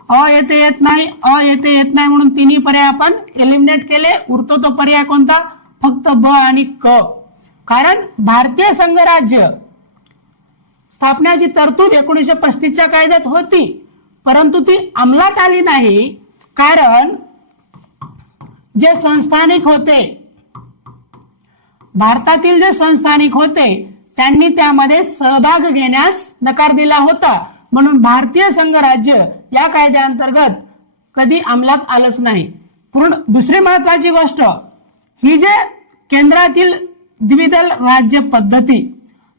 अ येथे येत नाही, अ येथे येत नाही. म्हणून तिन्ही पर्याय आपण एलिमिनेट केले. उरतो तो पर्याय कोणता? फक्त ब आणि क. कारण भारतीय संघराज्य स्थापनेची तरतूद 1935च्या कायद्यात होती परंतु ती अंमलात आली नाही. कारण जे संस्थानिक होते, भारतातील जे संस्थानिक होते त्यांनी त्यामध्ये सहभाग घेण्यास नकार दिला होता. म्हणून भारतीय संघराज्य या कायद्याअंतर्गत कधी अंमलात आलंच नाही. पूर्ण दुसरी महत्वाची गोष्ट, ही जे केंद्रातील द्विदल राज्य पद्धती,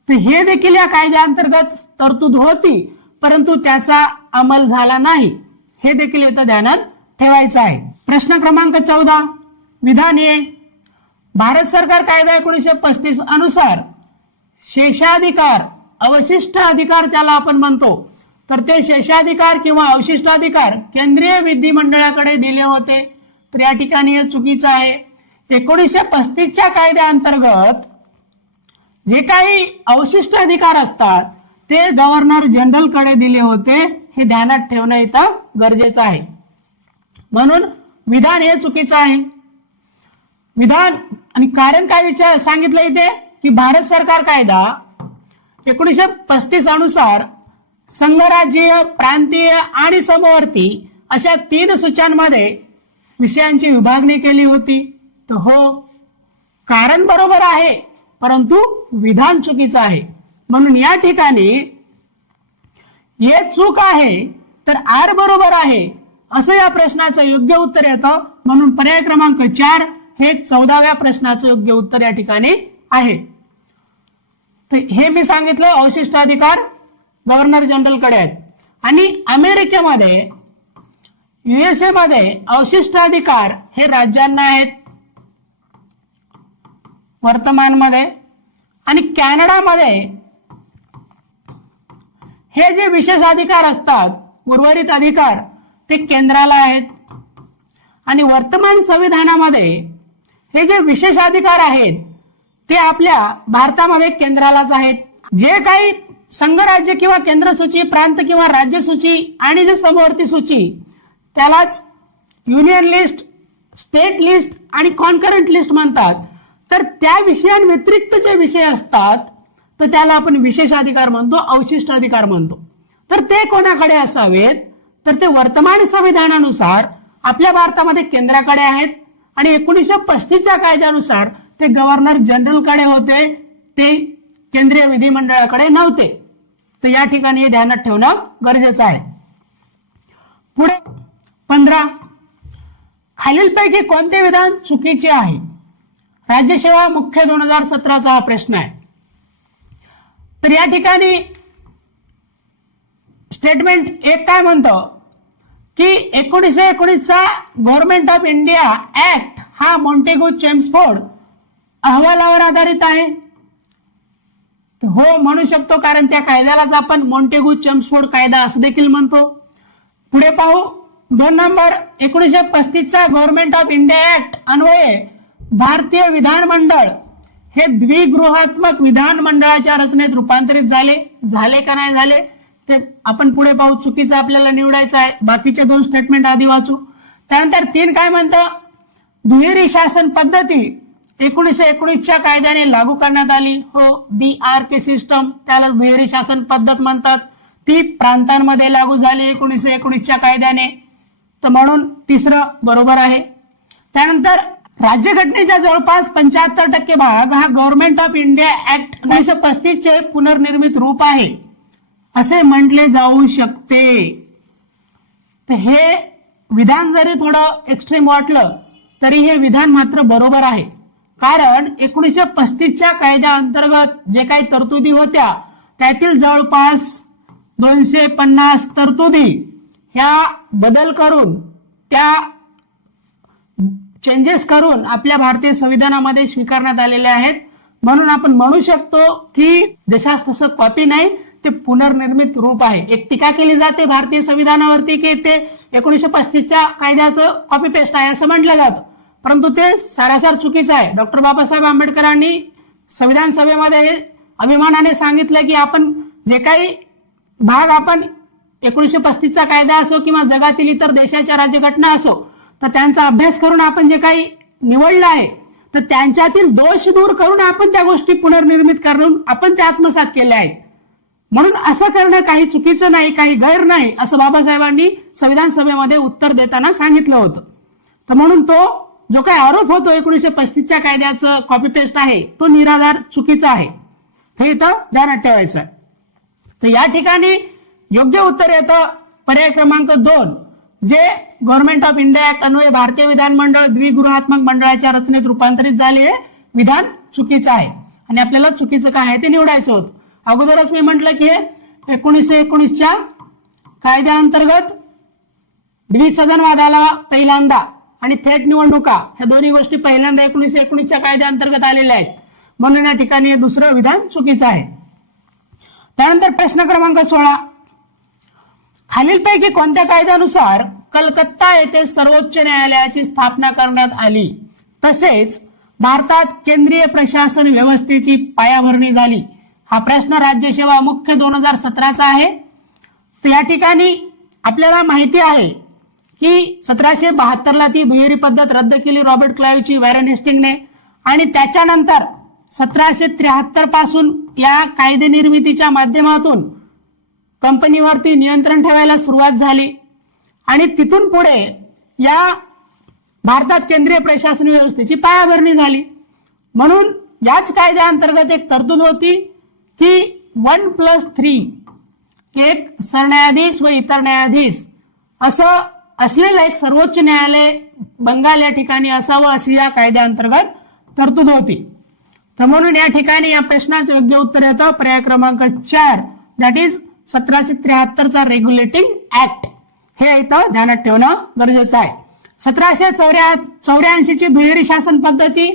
तर हे देखील या कायद्याअंतर्गत तरतूद होती परंतु त्याचा अंमल झाला नाही. हे देखील इथं ध्यानात ठेवायचं आहे. प्रश्न क्रमांक 14. विधान ए. भारत सरकार कायदा 1935 अनुसार शेषाधिकार, अवशिष्ट अधिकार त्याला आपण म्हणतो, तर ते शेषाधिकार किंवा अवशिष्ट अधिकार केंद्रीय विधिमंडळाकडे दिले होते. तर या ठिकाणी हे चुकीचं आहे. 1935च्या कायद्याअंतर्गत जे काही अवशिष्ट अधिकार असतात ते गव्हर्नर जनरल कडे दिले होते. हे ध्यानात ठेवणं इथं गरजेचं आहे. म्हणून विधान हे चुकीचं आहे. विधान आणि कारण काय सांगितलं इथे की भारत सरकार कायदा 1935 अनुसार संघराज्यीय, प्रांतीय आणि समवर्ती अशा 3 सूच्यांमध्ये विषयांची विभागणी केली होती. तर हो, कारण बरोबर आहे परंतु विधान चुकीचं आहे. म्हणून या ठिकाणी हे चूक आहे तर आर बरोबर आहे असं या प्रश्नाचं योग्य उत्तर येतं. म्हणून पर्याय क्रमांक 4 हे 14व्या प्रश्नाचं योग्य उत्तर या ठिकाणी आहे. तर हे मी सांगितलं अवशिष्ट अधिकार गव्हर्नर जनरल कडे आहेत आणि अमेरिकेमध्ये, युएसए मध्ये अवशिष्ट अधिकार हे राज्यांना आहेत वर्तमानमध्ये. आणि कॅनडामध्ये हे जे विशेष अधिकार असतात, उर्वरित अधिकार, ते केंद्राला आहेत. आणि वर्तमान संविधानामध्ये हे जे विशेष अधिकार आहेत ते आपल्या भारतामध्ये केंद्रालाच आहेत. जे काही संघराज्य किंवा केंद्र सूची, प्रांत किंवा राज्य सूची आणि जे समवर्ती सूची त्यालाच युनियन लिस्ट, स्टेट लिस्ट आणि कॉन्करंट लिस्ट म्हणतात. तर त्या विषयांव्यतिरिक्त जे विषय असतात तर त्याला आपण विशेष अधिकार म्हणतो, अवशिष्ट अधिकार म्हणतो. तर ते कोणाकडे असावेत? तर ते वर्तमान संविधानानुसार आपल्या भारतामध्ये केंद्राकडे आहेत आणि 1935च्या कायद्यानुसार ते गव्हर्नर जनरलकडे होते, ते केंद्रीय विधिमंडळाकडे नव्हते. तर या ठिकाणी हे ध्यानात ठेवणं गरजेचं आहे. पुढे 15, खालीलपैकी कोणते विधान चुकीचे आहे? राज्यसेवा मुख्य 2017चा हा प्रश्न आहे. तर या ठिकाणी स्टेटमेंट 1 काय म्हणतो की 1919चा गव्हर्नमेंट ऑफ इंडिया ऍक्ट हा मॉन्टेगू चेम्सफोर्ड अहवालावर आधारित आहे. हो म्हणू शकतो, कारण त्या कायद्यालाच आपण मॉन्टेगू चेम्सफोर्ड कायदा असं देखील म्हणतो. पुढे पाहू 2 नंबर, 1935चा गव्हर्नमेंट ऑफ इंडिया ऍक्ट अन्वये भारतीय विधानमंडळ हे द्विगृहात्मक विधानमंडळाच्या रचनेत रूपांतरित झाले का नाही झाले ते आपण पुढे पाहू. चुकीचं आपल्याला निवडायचं आहे. बाकीचे 2 स्टेटमेंट आधी वाचू. त्यानंतर 3 काय म्हणतं, दुहेरी शासन पद्धती 1919च्या कायद्याने लागू करण्यात आली. हो, BRK सिस्टम, त्याला दुहेरी शासन पद्धत म्हणतात, ती प्रांतांमध्ये लागू झाली 1919च्या कायद्याने. तर म्हणून 3रं बरोबर आहे. त्यानंतर राज्यघटनेचा जवळपास 75% भाग हा गव्हर्नमेंट ऑफ इंडिया ऍक्ट 1935 चे पुनर्निर्मित रूप आहे असे म्हटले जाऊ शकते. तर हे विधान जरी थोडं एक्स्ट्रीम वाटलं तरी हे विधान मात्र बरोबर आहे. कारण 1935च्या कायद्याअंतर्गत जे काही तरतुदी होत्या त्यातील जवळपास 250 तरतुदी ह्या बदल करून, त्या चेंजेस करून आपल्या भारतीय संविधानामध्ये स्वीकारण्यात आलेले आहेत. म्हणून आपण म्हणू शकतो की जशास तसं कॉपी नाही, ते पुनर्निर्मित रूप आहे. एक टीका केली जाते भारतीय संविधानावरती की ते 1935च्या कायद्याचं कॉपी पेस्ट आहे असं म्हटलं जातं, परंतु ते सारासार चुकीचं आहे. डॉक्टर बाबासाहेब आंबेडकरांनी संविधान सभेमध्ये अभिमानाने सांगितलं की आपण जे काही भाग आपण 1935चा कायदा असो किंवा जगातील इतर देशाच्या राज्यघटना असो तर त्यांचा अभ्यास करून आपण जे काही निवडलं आहे तर त्यांच्यातील दोष दूर करून आपण त्या गोष्टी पुनर्निर्मित करून आपण त्या आत्मसात केल्या आहेत. म्हणून असं करणं काही चुकीचं नाही, काही गैर नाही असं बाबासाहेबांनी संविधान सभेमध्ये उत्तर देताना सांगितलं होतं. तर म्हणून तो जो काही आरोप होतो 1935च्या कायद्याचं कॉपी पेस्ट आहे तो निराधार चुकीचा आहे, हे इथं ध्यानात ठेवायचं आहे. तर या ठिकाणी योग्य उत्तर येतं पर्याय क्रमांक 2, जे गव्हर्नमेंट ऑफ इंडिया ऍक्ट अन्वये भारतीय विधानमंडळ द्विगृहात्मक मंडळाच्या रचनेत रूपांतरित झाले, विधान चुकीचं आहे आणि आपल्याला चुकीचं काय आहे ते निवडायचं होतं. अगोदरच मी म्हटलं की 1919च्या कायद्याअंतर्गत द्विसदनवाद आला पहिल्यांदा आणि थेट निवडणुका, ह्या दोन्ही गोष्टी पहिल्यांदा 1919च्या कायद्याअंतर्गत आलेल्या आहेत. म्हणून या ठिकाणी हे दुसरं विधान चुकीचं आहे. त्यानंतर प्रश्न क्रमांक 16, खालीलपैकी कोणत्या कायद्यानुसार कलकत्ता येथे सर्वोच्च न्यायालयाची स्थापना करण्यात आली तसेच भारतात केंद्रीय प्रशासन व्यवस्थेची पायाभरणी झाली? हा प्रश्न राज्यसेवा मुख्य 2017चा आहे. तर या ठिकाणी आपल्याला माहिती आहे की 1772ला ती दुहेरी पद्धत रद्द केली रॉबर्ट क्लाइव्हची वॅरन हेस्टिंगने आणि त्याच्यानंतर 1773 पासून या कायदे निर्मितीच्या माध्यमातून कंपनीवरती नियंत्रण ठेवायला सुरुवात झाली आणि तिथून पुढे या भारतात केंद्रीय प्रशासन व्यवस्थेची पायाभरणी झाली. म्हणून याच कायद्याअंतर्गत एक तरतूद होती की 1+3 एक सरन्यायाधीश व इतर न्यायाधीश असं असलेलं एक सर्वोच्च न्यायालय बंगाल या ठिकाणी असावं अशी या कायद्याअंतर्गत तरतूद होती. तर म्हणून या ठिकाणी या प्रश्नाचं योग्य उत्तर येतं पर्याय क्रमांक 4, दॅट इज 1773चा रेग्युलेटिंग ऍक्ट. हे इथं ध्यानात ठेवणं गरजेचं आहे. 1784ची दुहेरी शासन पद्धती,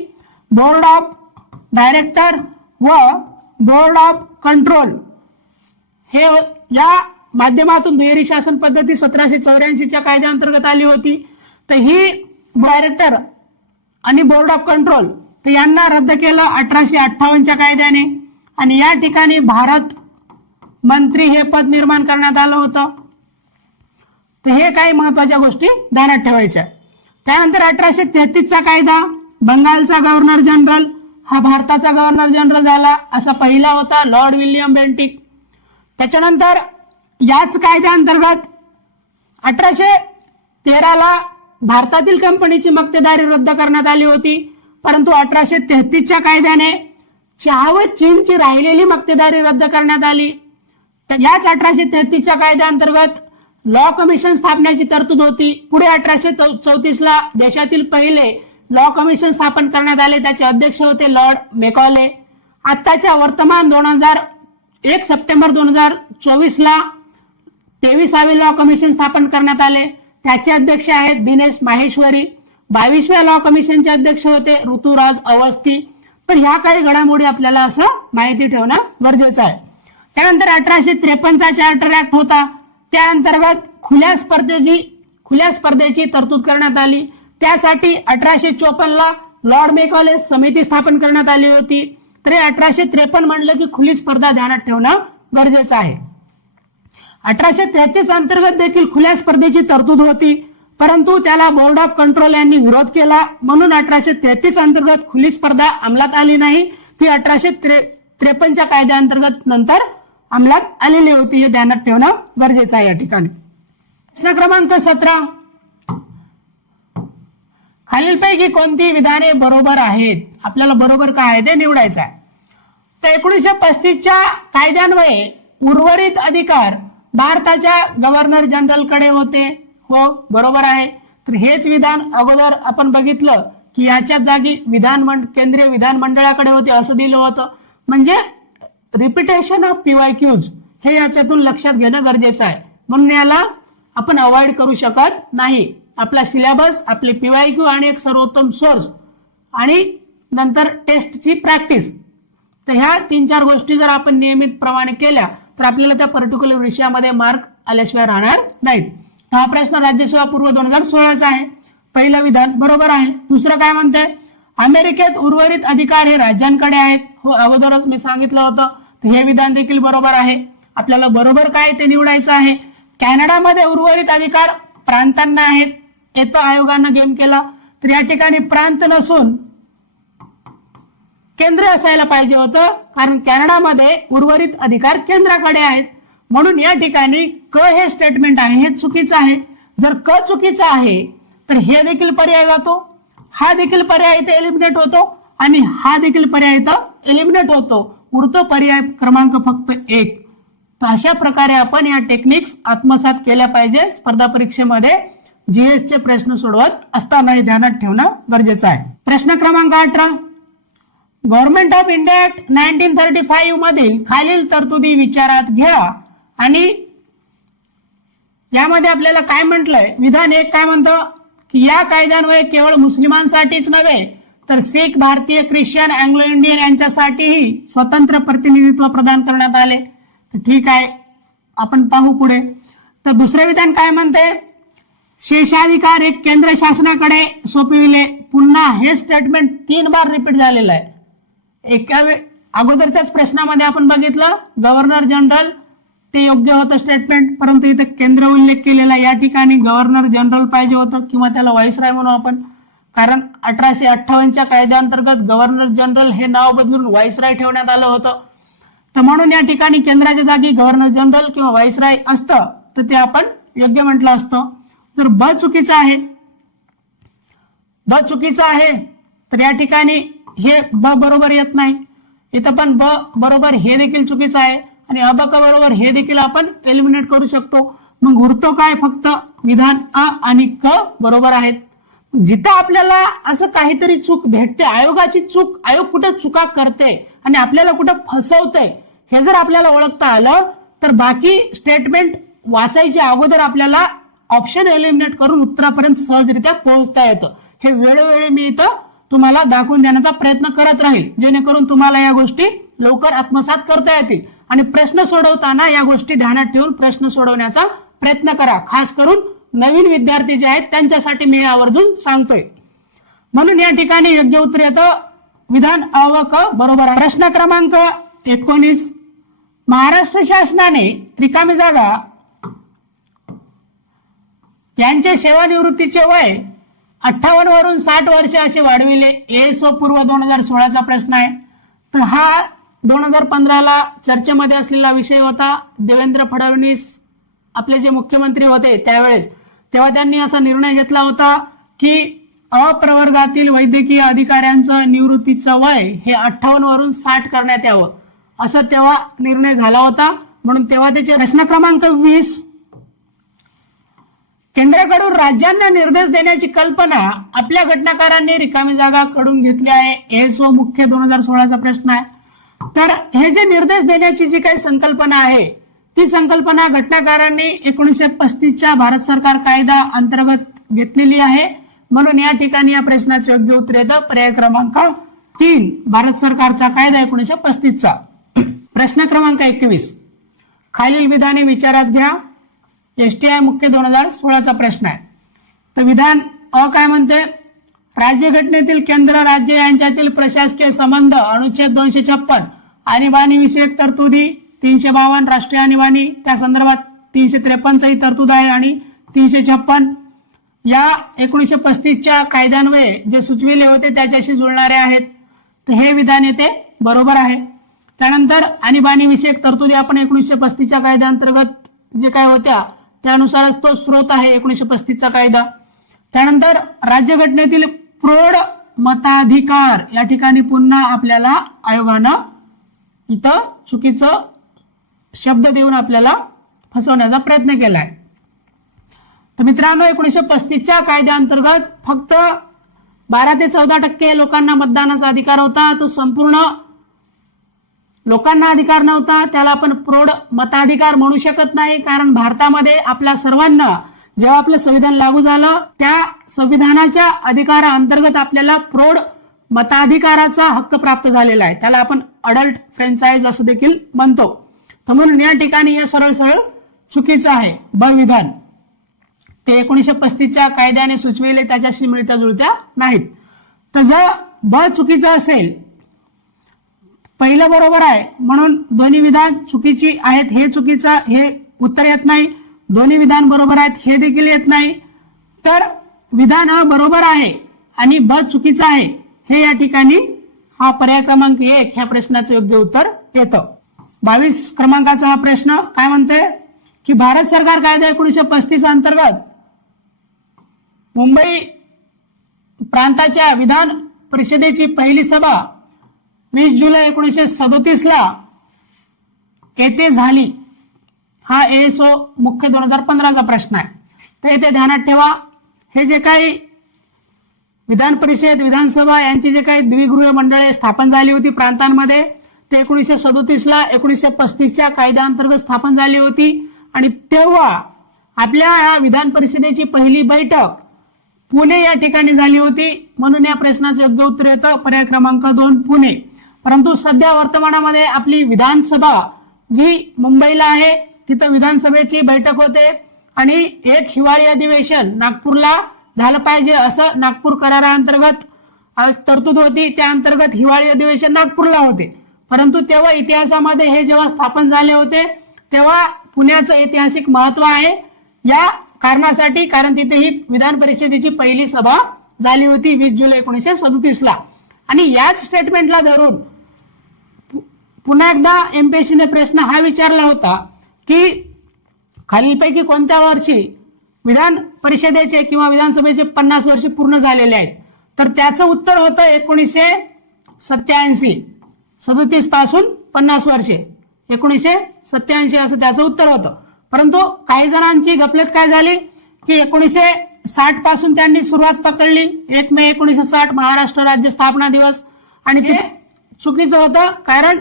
बोर्ड ऑफ डायरेक्टर व बोर्ड ऑफ कंट्रोल हे या माध्यमातून दुहेरी शासन पद्धती 1784च्या कायद्याअंतर्गत आली होती. तर ही डायरेक्टर आणि बोर्ड ऑफ कंट्रोल तर यांना रद्द केलं 1858च्या कायद्याने आणि या ठिकाणी भारत मंत्री हे पद निर्माण करण्यात आलं होतं. तर हे काही महत्वाच्या गोष्टी ध्यानात ठेवायच्या. त्यानंतर 1833चा कायदा, बंगालचा गव्हर्नर जनरल हा भारताचा गव्हर्नर जनरल झाला, असा पहिला होता लॉर्ड विल्यम बेंटिक. त्याच्यानंतर याच कायद्याअंतर्गत 1813ला भारतातील कंपनीची मक्तेदारी रद्द करण्यात आली होती, परंतु 1833च्या कायद्याने चहा व चीनची राहिलेली मक्तेदारी रद्द करण्यात आली. तर याच 1833च्या कायद्याअंतर्गत लॉ कमिशन स्थापनेची तरतूद होती. पुढे 1834ला देशातील पहिले लॉ कमिशन स्थापन करण्यात आले. त्याचे अध्यक्ष होते लॉर्ड मेकॉले. आताच्या वर्तमान 1 सप्टेंबर 2024ला 23वे लॉ कमिशन स्थापन करण्यात आले. त्याचे अध्यक्ष आहेत दिनेश माहेश्वरी. 22व्या लॉ कमिशनचे अध्यक्ष होते ऋतुराज अवस्थी. तर ह्या काही घडामोडी आपल्याला असं माहिती ठेवणं गरजेचं आहे. त्यानंतर 1853चा चार्टर ऍक्ट होता. त्या अंतर्गत खुल्या स्पर्धेची तरतूद करण्यात आली. त्यासाठी 1854ला लॉर्ड मेकॉले समिती स्थापन करण्यात आली होती. तर 1853 म्हणलं की खुली स्पर्धा ध्यानात ठेवणं गरजेचं आहे. 1833 अंतर्गत देखील खुल्या स्पर्धेची तरतूद होती, परंतु त्याला बोर्ड ऑफ कंट्रोल यांनी विरोध केला, म्हणून 1833 अंतर्गत खुली स्पर्धा अंमलात आली नाही. ती 1853च्या कायद्याअंतर्गत नंतर अंमलात आलेली होती. हे ध्यानात ठेवणं गरजेचं आहे या ठिकाणी. प्रश्न क्रमांक 17. खालीलपैकी कोणती विधाने बरोबर आहेत? आपल्याला बरोबर काय आहे ते निवडायचं आहे. तर 1935च्या कायद्यान्वये उर्वरित अधिकार भारताच्या गव्हर्नर जनरलकडे होते. हो, बरोबर आहे. तर हेच विधान अगोदर आपण बघितलं की याच्या जागी केंद्रीय विधानमंडळाकडे होते असं दिलं होतं. म्हणजे रिपिटेशन ऑफ PYQs हे याच्यातून लक्षात घेणं गरजेचं आहे. म्हणून याला आपण अवॉइड करू शकत नाही. आपला सिलेबस, आपले PYQ आणि एक सर्वोत्तम सोर्स आणि नंतर टेस्टची प्रॅक्टिस, तर ह्या 3-4 गोष्टी जर आपण नियमितप्रमाणे केल्या तर आपल्याला त्या पर्टिक्युलर विषयामध्ये मार्क आल्याशिवाय राहणार नाहीत. हा प्रश्न राज्यसेवा पूर्व 2016चा आहे. पहिलं विधान बरोबर आहे. दुसरं काय म्हणतंय? अमेरिकेत उर्वरित अधिकार हे राज्यांकडे आहेत. हो, अगोदरच मी सांगितलं होतं. तर हे विधान देखील बरोबर आहे. आपल्याला बरोबर काय ते निवडायचं आहे. कॅनडामध्ये उर्वरित अधिकार प्रांतांना आहेत. येतो आयोगानं गेम केला. तर या ठिकाणी प्रांत नसून केंद्र असायला पाहिजे होतं, कारण कॅनडामध्ये उर्वरित अधिकार केंद्राकडे आहेत. म्हणून या ठिकाणी क हे स्टेटमेंट आहे हे चुकीचं आहे. जर क चुकीचं आहे तर हे देखील पर्याय जातो, हा देखील पर्याय इथे एलिमिनेट होतो आणि हा देखील पर्याय इथं एलिमिनेट होतो. उरतो पर्याय क्रमांक फक्त 1. तर अशा प्रकारे आपण या टेक्निक्स आत्मसात केल्या पाहिजे. स्पर्धा परीक्षेमध्ये GS चे प्रश्न सोडवत असताना हे ध्यानात ठेवणं गरजेचं आहे. प्रश्न क्रमांक 18. गव्हर्नमेंट ऑफ इंडिया ऍक्ट 1935 मधील खालील तरतुदी विचारात घ्या. आणि यामध्ये आपल्याला काय म्हटलंय? विधान 1 काय म्हणतं की या कायद्यान्वये केवळ मुस्लिमांसाठीच नव्हे तर सिख, भारतीय, ख्रिश्चन, अँग्लो इंडियन यांच्यासाठीही स्वतंत्र प्रतिनिधित्व प्रदान करण्यात आले. तर ठीक आहे, आपण पाहू पुढे. तर दुसरे विधान काय म्हणते? शेषाधिकार एक केंद्र शासनाकडे सोपविले. पुन्हा हे स्टेटमेंट 3 बार रिपीट झालेलं आहे. अगोदरच्याच प्रश्नामध्ये आपण बघितलं गव्हर्नर जनरल, ते योग्य होतं स्टेटमेंट, परंतु इथे केंद्र उल्लेख केलेला. या ठिकाणी गव्हर्नर जनरल पाहिजे होतं किंवा त्याला व्हाईसराय म्हणू आपण, कारण 1858च्या कायद्याअंतर्गत गव्हर्नर जनरल हे नाव बदलून व्हाईसराय ठेवण्यात आलं होतं. तर म्हणून या ठिकाणी केंद्राच्या जागी गव्हर्नर जनरल किंवा व्हाईसराय असतं तर ते आपण योग्य म्हटलं असतं. तर ब चुकीचं आहे. तर या ठिकाणी हे ब बरोबर येत नाही. इथं पण ब बरोबर हे देखील चुकीचं आहे आणि अबक बरोबर हे देखील आपण एलिमिनेट करू शकतो. मग उरतो काय? फक्त विधान अ आणि क बरोबर आहेत. जिथं आपल्याला असं काहीतरी चूक भेटते, आयोगाची चूक, आयोग कुठे चुका करते आणि आपल्याला कुठं फसवते हे जर आपल्याला ओळखता आलं तर बाकी स्टेटमेंट वाचायच्या अगोदर आपल्याला ऑप्शन एलिमिनेट करून उत्तरापर्यंत सहजरित्या पोहोचता येतं. हे वेळोवेळी मी इथं तुम्हाला दाखवून देण्याचा प्रयत्न करत राहील, जेणेकरून तुम्हाला या गोष्टी लवकर आत्मसात करता येतील. आणि प्रश्न सोडवताना या गोष्टी ध्यानात ठेवून प्रश्न सोडवण्याचा प्रयत्न करा. खास करून नवीन विद्यार्थी जे आहेत त्यांच्यासाठी मी आवर्जून सांगतोय. म्हणून या ठिकाणी योग्य उत्तर येतं विधान अ व क बरोबर आहे. प्रश्न क्रमांक 19. महाराष्ट्र शासनाने रिकामी जागा यांचे सेवानिवृत्तीचे वय 58 वरून 60 वर्ष असे वाढविले. ASO पूर्व 2016चा प्रश्न आहे. तर हा 2015ला चर्चेमध्ये असलेला विषय होता. देवेंद्र फडणवीस आपले जे मुख्यमंत्री होते त्यावेळेस, तेव्हा त्यांनी असा निर्णय घेतला होता की अप्रवर्गातील वैद्यकीय अधिकाऱ्यांचं निवृत्तीचं वय हे 58 वरून 60 करण्यात यावं, असं तेव्हा निर्णय झाला होता. म्हणून तेव्हा त्याचे प्रश्न क्रमांक 20, केंद्राकडून राज्यांना निर्देश देण्याची कल्पना आपल्या घटनाकारांनी रिकामी जागा कडून घेतली आहे. एसओ मुख्य 2016चा प्रश्न आहे. तर हे जे निर्देश देण्याची जी काही संकल्पना आहे ती संकल्पना घटनाकारांनी 1935च्या भारत सरकार कायदा अंतर्गत घेतलेली आहे. म्हणून या ठिकाणी या प्रश्नाचे योग्य उत्तर येतं पर्याय क्रमांक 3, भारत सरकारचा कायदा 1935चा. प्रश्न क्रमांक 21, खालील विधाने विचारात घ्या. एसटीआय मुख्य 2016चा प्रश्न आहे. तर विधान अ काय म्हणते, राज्यघटनेतील केंद्र राज्य यांच्यातील प्रशासकीय संबंध अनुच्छेद 256 आणीबाणी विषयक तरतुदी 352 राष्ट्रीय आणीबाणी त्या संदर्भात 353 तरतूद आहे आणि 356 या 1935च्या कायद्यान्वये जे सुचविले होते त्याच्याशी जुळणारे आहेत. तर हे विधान येते बरोबर आहे. त्यानंतर आणीबाणी विषयक तरतुदी आपण 1935च्या कायद्याअंतर्गत जे काय होत्या त्यानुसारच तो स्रोत आहे 1935चा कायदा. त्यानंतर राज्यघटनेतील प्रौढ मताधिकार या ठिकाणी पुन्हा आपल्याला आयोगानं इथं चुकीचं शब्द देऊन आपल्याला फसवण्याचा प्रयत्न केलाय. तर मित्रांनो 1935च्या कायद्याअंतर्गत फक्त 12 ते 14% लोकांना मतदानाचा अधिकार होता. तो संपूर्ण लोकांना अधिकार नव्हता. त्याला आपण प्रौढ मताधिकार म्हणू शकत नाही, कारण भारतामध्ये आपल्या सर्वांना जेव्हा आपलं संविधान लागू झालं त्या संविधानाच्या अधिकाराअंतर्गत आपल्याला प्रौढ मताधिकाराचा हक्क प्राप्त झालेला आहे. त्याला आपण अडल्ट फ्रँचाइज असं देखील म्हणतो. तर म्हणून या ठिकाणी हे सरळ सरळ चुकीचं आहे. ब विधान ते 1935च्या कायद्याने सुचविले त्याच्याशी मिळत्या जुळत्या नाहीत. तर जर ब चुकीचं असेल, पहिलं बरोबर आहे म्हणून दोन्ही विधान चुकीची आहेत हे चुकीचं, हे उत्तर येत नाही. दोन्ही विधान बरोबर आहेत हे देखील येत नाही. तर विधान अ बरोबर आहे आणि ब चुकीचं आहे हे या ठिकाणी हा पर्याय क्रमांक 1 ह्या प्रश्नाचं योग्य उत्तर येतं. 22 क्रमांकाचा हा प्रश्न काय म्हणते की भारत सरकार कायदा 1935 अंतर्गत मुंबई प्रांताच्या विधान परिषदेची पहिली सभा 20 जुलै 1937 ला येथे झाली. हा एसओ मुख्य 2015चा प्रश्न आहे. तर येथे ध्यानात ठेवा, हे जे काही विधान परिषद विधानसभा यांची जे काही द्विगृह मंडळे स्थापन झाली होती प्रांतांमध्ये ते 1937 ला 1935च्या कायद्याअंतर्गत स्थापन झाली होती. आणि तेव्हा आपल्या या विधान परिषदेची पहिली बैठक पुणे या ठिकाणी झाली होती. म्हणून या प्रश्नाचं योग्य उत्तर येतं पर्याय क्रमांक 2 पुणे. परंतु सध्या वर्तमानामध्ये आपली विधानसभा जी मुंबईला आहे तिथं विधानसभेची बैठक होते आणि एक हिवाळी अधिवेशन नागपूरला झालं पाहिजे असं नागपूर कराराअंतर्गत तरतूद होती. त्या अंतर्गत हिवाळी अधिवेशन नागपूरला होते. परंतु तेव्हा इतिहासामध्ये हे जेव्हा स्थापन झाले होते तेव्हा पुण्याचं ऐतिहासिक महत्व आहे या कारणासाठी, कारण तिथे ही विधान परिषदेची पहिली सभा झाली होती 20 जुलै 1937 ला. आणि याच स्टेटमेंटला धरून पुन्हा एकदा एमपीएससीने प्रश्न हा विचारला होता की खालीलपैकी कोणत्या वर्षी विधान परिषदेचे किंवा विधानसभेचे 50 वर्ष पूर्ण झालेले आहेत. तर त्याचं उत्तर होतं 1987. 37 पासून 50 वर्षे 1987 असं त्याचं उत्तर होतं. परंतु काही जणांची गफलत काय झाली की 1960 पासून त्यांनी सुरुवात पकडली. 1 मे 1960 महाराष्ट्र राज्य स्थापना दिवस, आणि ते चुकीचं होतं कारण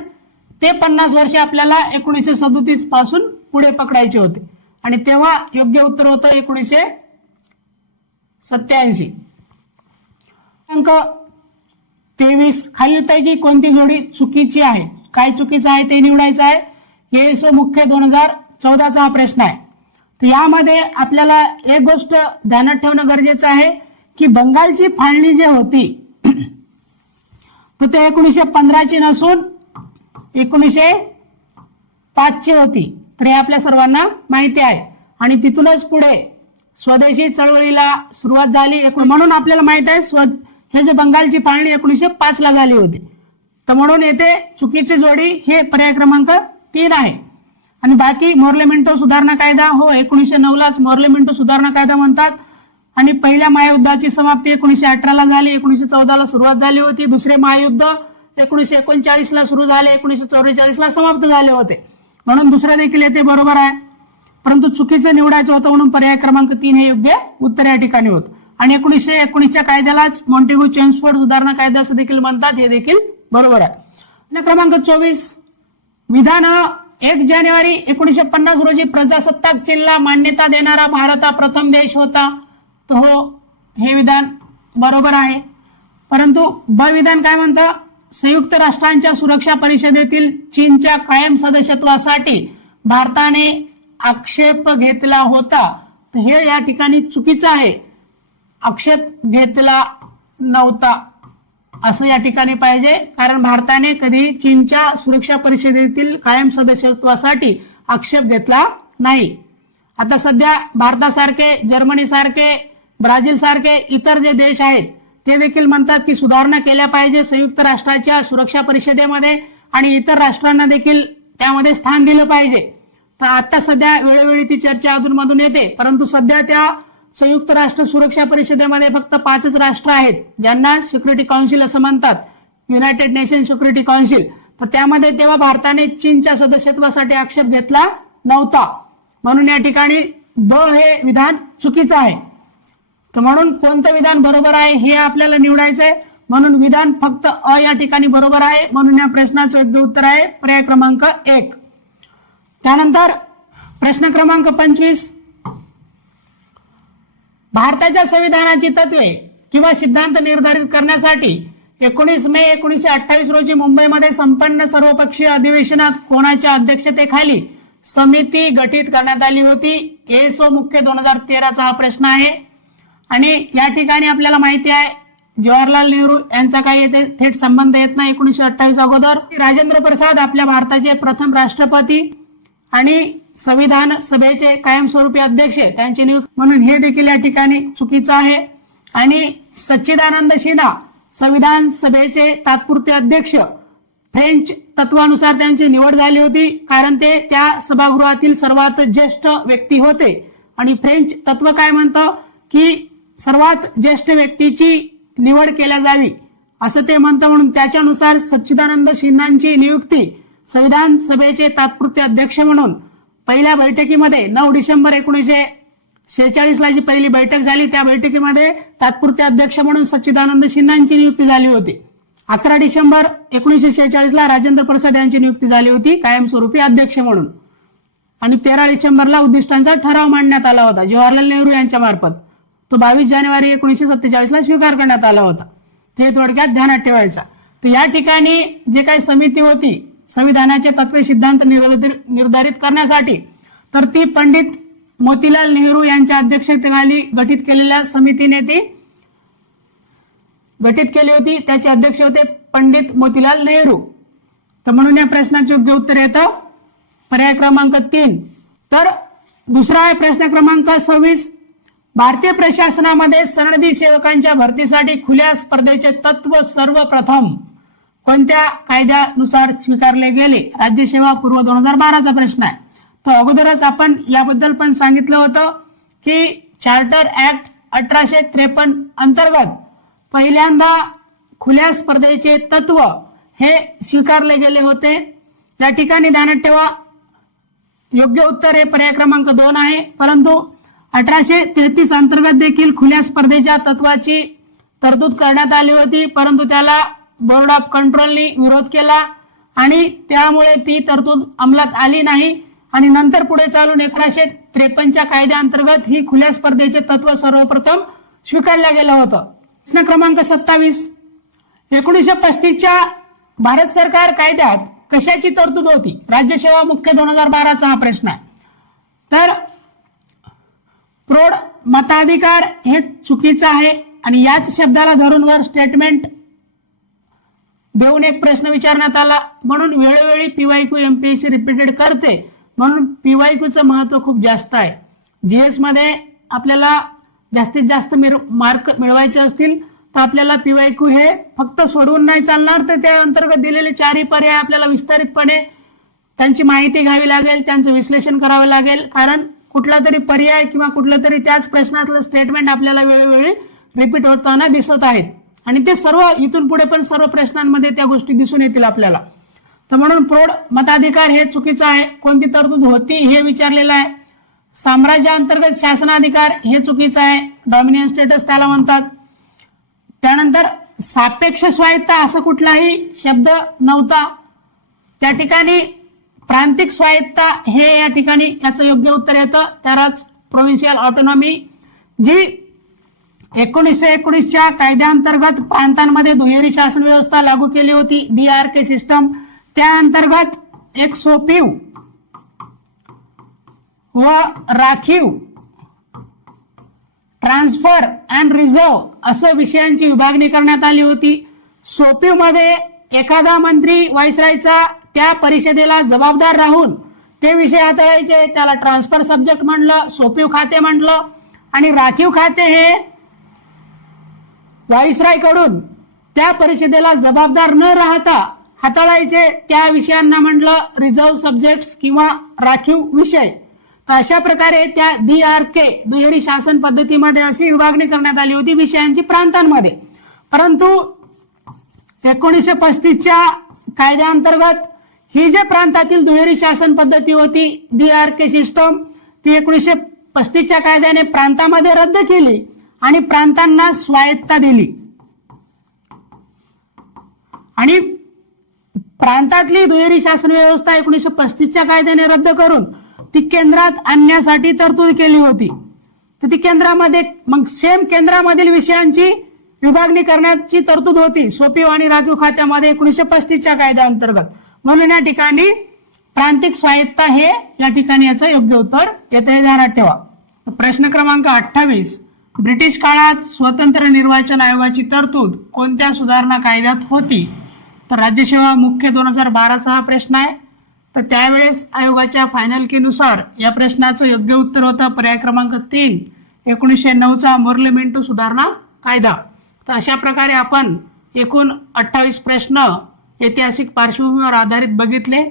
ते 50 वर्षे आपल्याला 1937 पासून पुढे पकडायचे होते आणि तेव्हा योग्य उत्तर होतं 1987. अंक 23 खालीलपैकी कोणती जोडी चुकीची आहे? काय चुकीचं आहे ते निवडायचं आहे. एसओ मुख्य 2014चा हा प्रश्न आहे. तर यामध्ये आपल्याला एक गोष्ट ध्यानात ठेवणं गरजेचं आहे की बंगालची फाळणी जी होती तर ते 1915ची नसून 1905ची होती. तर हे आपल्या सर्वांना माहिती आहे. आणि तिथूनच पुढे स्वदेशी चळवळीला सुरुवात झाली. म्हणून आपल्याला माहित आहे हे जे बंगालची फाळणी 1905 ला झाली होती. तर म्हणून येथे चुकीची जोडी हे पर्याय क्रमांक 3 आहे. आणि बाकी मोर्लेमेंटो सुधारणा कायदा, हो 1909 लाच मोर्लेमेंटो सुधारणा कायदा म्हणतात. आणि पहिल्या महायुद्धाची समाप्ती 1918 ला झाली, 1914 ला सुरुवात झाली होती. दुसरे महायुद्ध 1939 ला सुरू झाले, 1944 ला समाप्त झाले होते. म्हणून दुसरं देखील येथे बरोबर आहे, परंतु चुकीचं निवडायचं होतं म्हणून पर्याय क्रमांक 3 हे योग्य उत्तर या ठिकाणी होतं. आणि 1919च्या कायद्यालाच मॉन्टेग्यू चेम्सफोर्ड सुधारणा कायदा असं देखील म्हणतात, हे देखील बरोबर आहे. प्रश्न क्रमांक 24, विधान 1 जानेवारी 1950 रोजी प्रजासत्ताक चिन्हाला मान्यता देणारा भारत हा प्रथम देश होता. तर हो, हे विधान बरोबर आहे. परंतु ब विधान काय म्हणतं, संयुक्त राष्ट्रांच्या सुरक्षा परिषदेतील चीनच्या कायम सदस्यत्वासाठी भारताने आक्षेप घेतला होता. तर हे या ठिकाणी चुकीचं आहे, आक्षेप घेतला नव्हता असं या ठिकाणी पाहिजे, कारण भारताने कधी चीनच्या सुरक्षा परिषदेतील कायम सदस्यत्वासाठी आक्षेप घेतला नाही. आता सध्या भारतासारखे, जर्मनी सारखे, ब्राझील सारखे इतर जे देश आहेत ते देखील म्हणतात की सुधारणा केल्या पाहिजे संयुक्त राष्ट्राच्या सुरक्षा परिषदेमध्ये आणि इतर राष्ट्रांना देखील त्यामध्ये स्थान दिलं पाहिजे. तर आता सध्या वेळोवेळी ती चर्चा अधूनमधून येते, परंतु सध्या त्या संयुक्त राष्ट्र सुरक्षा परिषदेमध्ये फक्त 5च राष्ट्र आहेत ज्यांना सिक्युरिटी काउन्सिल असं म्हणतात, युनायटेड नेशन सिक्युरिटी काउन्सिल. तर त्यामध्ये तेव्हा भारताने चीनच्या सदस्यत्वासाठी आक्षेप घेतला नव्हता, म्हणून या ठिकाणी ब हे विधान चुकीचं आहे. तर म्हणून कोणतं विधान बरोबर आहे हे आपल्याला निवडायचं आहे, म्हणून विधान फक्त अ या ठिकाणी बरोबर आहे, म्हणून या प्रश्नाचं योग्य उत्तर आहे पर्याय क्रमांक 1. त्यानंतर प्रश्न क्रमांक 25, भारताच्या संविधानाची तत्वे किंवा सिद्धांत निर्धारित करण्यासाठी 19 मे 1928 रोजी मुंबईमध्ये संपन्न सर्वपक्षीय अधिवेशनात कोणाच्या अध्यक्षतेखाली समिती गठीत करण्यात आली होती. एसओ मुख्य 2013चा हा प्रश्न आहे. आणि या ठिकाणी आपल्याला माहिती आहे जवाहरलाल नेहरू यांचा काही येथे थेट संबंध येत नाही. 1928 अगोदर राजेंद्र प्रसाद आपल्या भारताचे प्रथम राष्ट्रपती आणि संविधान सभेचे कायमस्वरूपी अध्यक्ष त्यांची नियुक्ती, म्हणून हे देखील या ठिकाणी चुकीचं आहे. आणि सच्चिदानंद सिन्हा संविधान सभेचे तात्पुरते अध्यक्ष, फ्रेंच तत्वानुसार त्यांची निवड झाली होती कारण ते त्या सभागृहातील सर्वात ज्येष्ठ व्यक्ती होते. आणि फ्रेंच तत्व काय म्हणतं की सर्वात ज्येष्ठ व्यक्तीची निवड केल्या जावी असं ते म्हणतं, म्हणून त्याच्यानुसार सच्चिदानंद सिन्हांची नियुक्ती संविधान सभेचे तात्पुरते अध्यक्ष म्हणून पहिल्या बैठकीमध्ये 9 डिसेंबर 1946 ला जी पहिली बैठक झाली त्या बैठकीमध्ये तात्पुरते अध्यक्ष म्हणून सच्चिदानंद सिन्हांची नियुक्ती झाली होती. 11 डिसेंबर 1946 ला राजेंद्र प्रसाद यांची नियुक्ती झाली होती कायमस्वरूपी अध्यक्ष म्हणून. आणि 13 डिसेंबरला उद्दिष्टांचा ठराव मांडण्यात आला होता जवाहरलाल नेहरू यांच्या मार्फत. तो 22 जानेवारी 1947 ला स्वीकार करण्यात आला होता. ते थोडक्यात ध्यानात ठेवायचा. तर या ठिकाणी जे काही समिती होती संविधानाचे तत्वे सिद्धांत निर्धारित करण्यासाठी, तर ती पंडित मोतीलाल नेहरू यांच्या अध्यक्षतेखाली गठीत केलेल्या समितीने ती गठीत केली होती. त्याचे अध्यक्ष होते पंडित मोतीलाल नेहरू. तर म्हणून या प्रश्नाचे योग्य उत्तर येतं पर्याय क्रमांक 3. तर दुसरा आहे प्रश्न क्रमांक 26, भारतीय प्रशासनामध्ये सनदी सेवकांच्या भरतीसाठी खुल्या स्पर्धेचे तत्व सर्वप्रथम कोणत्या कायद्यानुसार स्वीकारले गेले? राज्यसेवा पूर्व 2012चा प्रश्न आहे. तर अगोदरच आपण याबद्दल पण सांगितलं होतं की चार्टर ऍक्ट 1853 अंतर्गत पहिल्यांदा खुल्या स्पर्धेचे तत्व हे स्वीकारले गेले होते. या ठिकाणी ध्यानात ठेवा योग्य उत्तर हे पर्याय क्रमांक 2 आहे. परंतु 1833 अंतर्गत देखील खुल्या स्पर्धेच्या तत्वाची तरतूद करण्यात आली होती, परंतु त्याला बोर्ड ऑफ कंट्रोलनी विरोध केला आणि त्यामुळे ती तरतूद अंमलात आली नाही. आणि नंतर पुढे चालून 1953च्या कायद्याअंतर्गत ही खुल्या स्पर्धेचे तत्व सर्वप्रथम स्वीकारलं गेलं होतं. प्रश्न क्रमांक 27, 1935च्या भारत सरकार कायद्यात कशाची तरतूद होती? राज्यसेवा मुख्य 2012चा हा प्रश्न आहे. तर प्रौढ मताधिकार हे चुकीचं आहे आणि याच शब्दाला धरून वर स्टेटमेंट देऊन एक प्रश्न विचारण्यात आला, म्हणून वेळोवेळी पीवायक्यू एमपीएससी रिपीटेड करते, म्हणून पीवायक्यूचं महत्व खूप जास्त आहे. जीएस मध्ये आपल्याला जास्तीत जास्त मार्क मिळवायचे असतील तर आपल्याला पीवायक्यू हे फक्त सोडवून नाही चालणार, तर त्या अंतर्गत दिलेले 4 पर्याय आपल्याला विस्तारितपणे त्यांची माहिती घ्यावी लागेल, त्यांचं विश्लेषण करावे लागेल. कारण कुठला तरी पर्याय किंवा कुठलं तरी त्याच प्रश्नातलं स्टेटमेंट आपल्याला वेळोवेळी रिपीट होताना दिसत आहेत आणि ते सर्व इथून पुढे पण सर्व प्रश्नांमध्ये त्या गोष्टी दिसून येतील आपल्याला. तर म्हणून प्रौढ मताधिकार हे चुकीचं आहे. कोणती तरतूद होती हे विचारलेलं आहे. साम्राज्याअंतर्गत शासनाधिकार हे चुकीचं आहे. डॉमिनियन स्टेटस त्याला म्हणतात. त्यानंतर सापेक्ष स्वायत्ता असं कुठलाही शब्द नव्हता. त्या ठिकाणी प्रांतिक स्वायत्ता हे या ठिकाणी याचं योग्य उत्तर येतं. त्यालाच प्रोव्हिन्शियल ऑटोनॉमी जी 1919च्या कायद्याअंतर्गत प्रांतांमध्ये दुहेरी शासन व्यवस्था लागू केली होती, DRK सिस्टम. त्या अंतर्गत एक सोपीव व राखीव, ट्रान्सफर अँड रिझर्व असं विषयांची विभागणी करण्यात आली होती. सोपीव मध्ये एखादा मंत्री व्हाईसरायचा त्या परिषदेला जबाबदार राहून ते विषय हाताळायचे, त्याला ट्रान्सफर सब्जेक्ट म्हणलं, सोपीव खाते म्हणलं. आणि राखीव खाते हे व्हाईसराय कडून त्या परिषदेला जबाबदार न राहता हाताळायचे, त्या विषयांना म्हटलं रिझर्व सब्जेक्ट्स किंवा राखीव विषय. तर अशा प्रकारे त्या DRK दुहेरी शासन पद्धतीमध्ये अशी विभागणी करण्यात आली होती विषयांची प्रांतांमध्ये. परंतु 1935च्या कायद्याअंतर्गत ही जे प्रांतातील दुहेरी शासन पद्धती होती DRK सिस्टम ती 1935च्या कायद्याने प्रांतामध्ये रद्द केली आणि प्रांतांना स्वायत्ता दिली. आणि प्रांतातली दुहेरी शासन व्यवस्था 1935च्या कायद्याने रद्द करून ती केंद्रात आणण्यासाठी तरतूद केली होती. तर ती केंद्रामध्ये मग सेम केंद्रामधील विषयांची विभागणी करण्याची तरतूद होती सोपीव आणि राखीव खात्यामध्ये 1935च्या कायद्याअंतर्गत. म्हणून या ठिकाणी प्रांतिक स्वायत्ता हे या ठिकाणी याचं योग्य उत्तर येते, हे ध्यानात ठेवा. प्रश्न क्रमांक 28, ब्रिटिश काळात स्वतंत्र निर्वाचन आयोगाची तरतूद कोणत्या सुधारणा कायद्यात होती? तर राज्यसेवा मुख्य 2012चा हा प्रश्न आहे. तर त्यावेळेस आयोगाच्या फायनल कीनुसार या प्रश्नाचं योग्य उत्तर होतं पर्याय क्रमांक 3, 1909चा मोर्ले मिंटो सुधारणा कायदा. तर अशा प्रकारे आपण एकूण 28 प्रश्न ऐतिहासिक पार्श्वभूमीवर आधारित बघितले.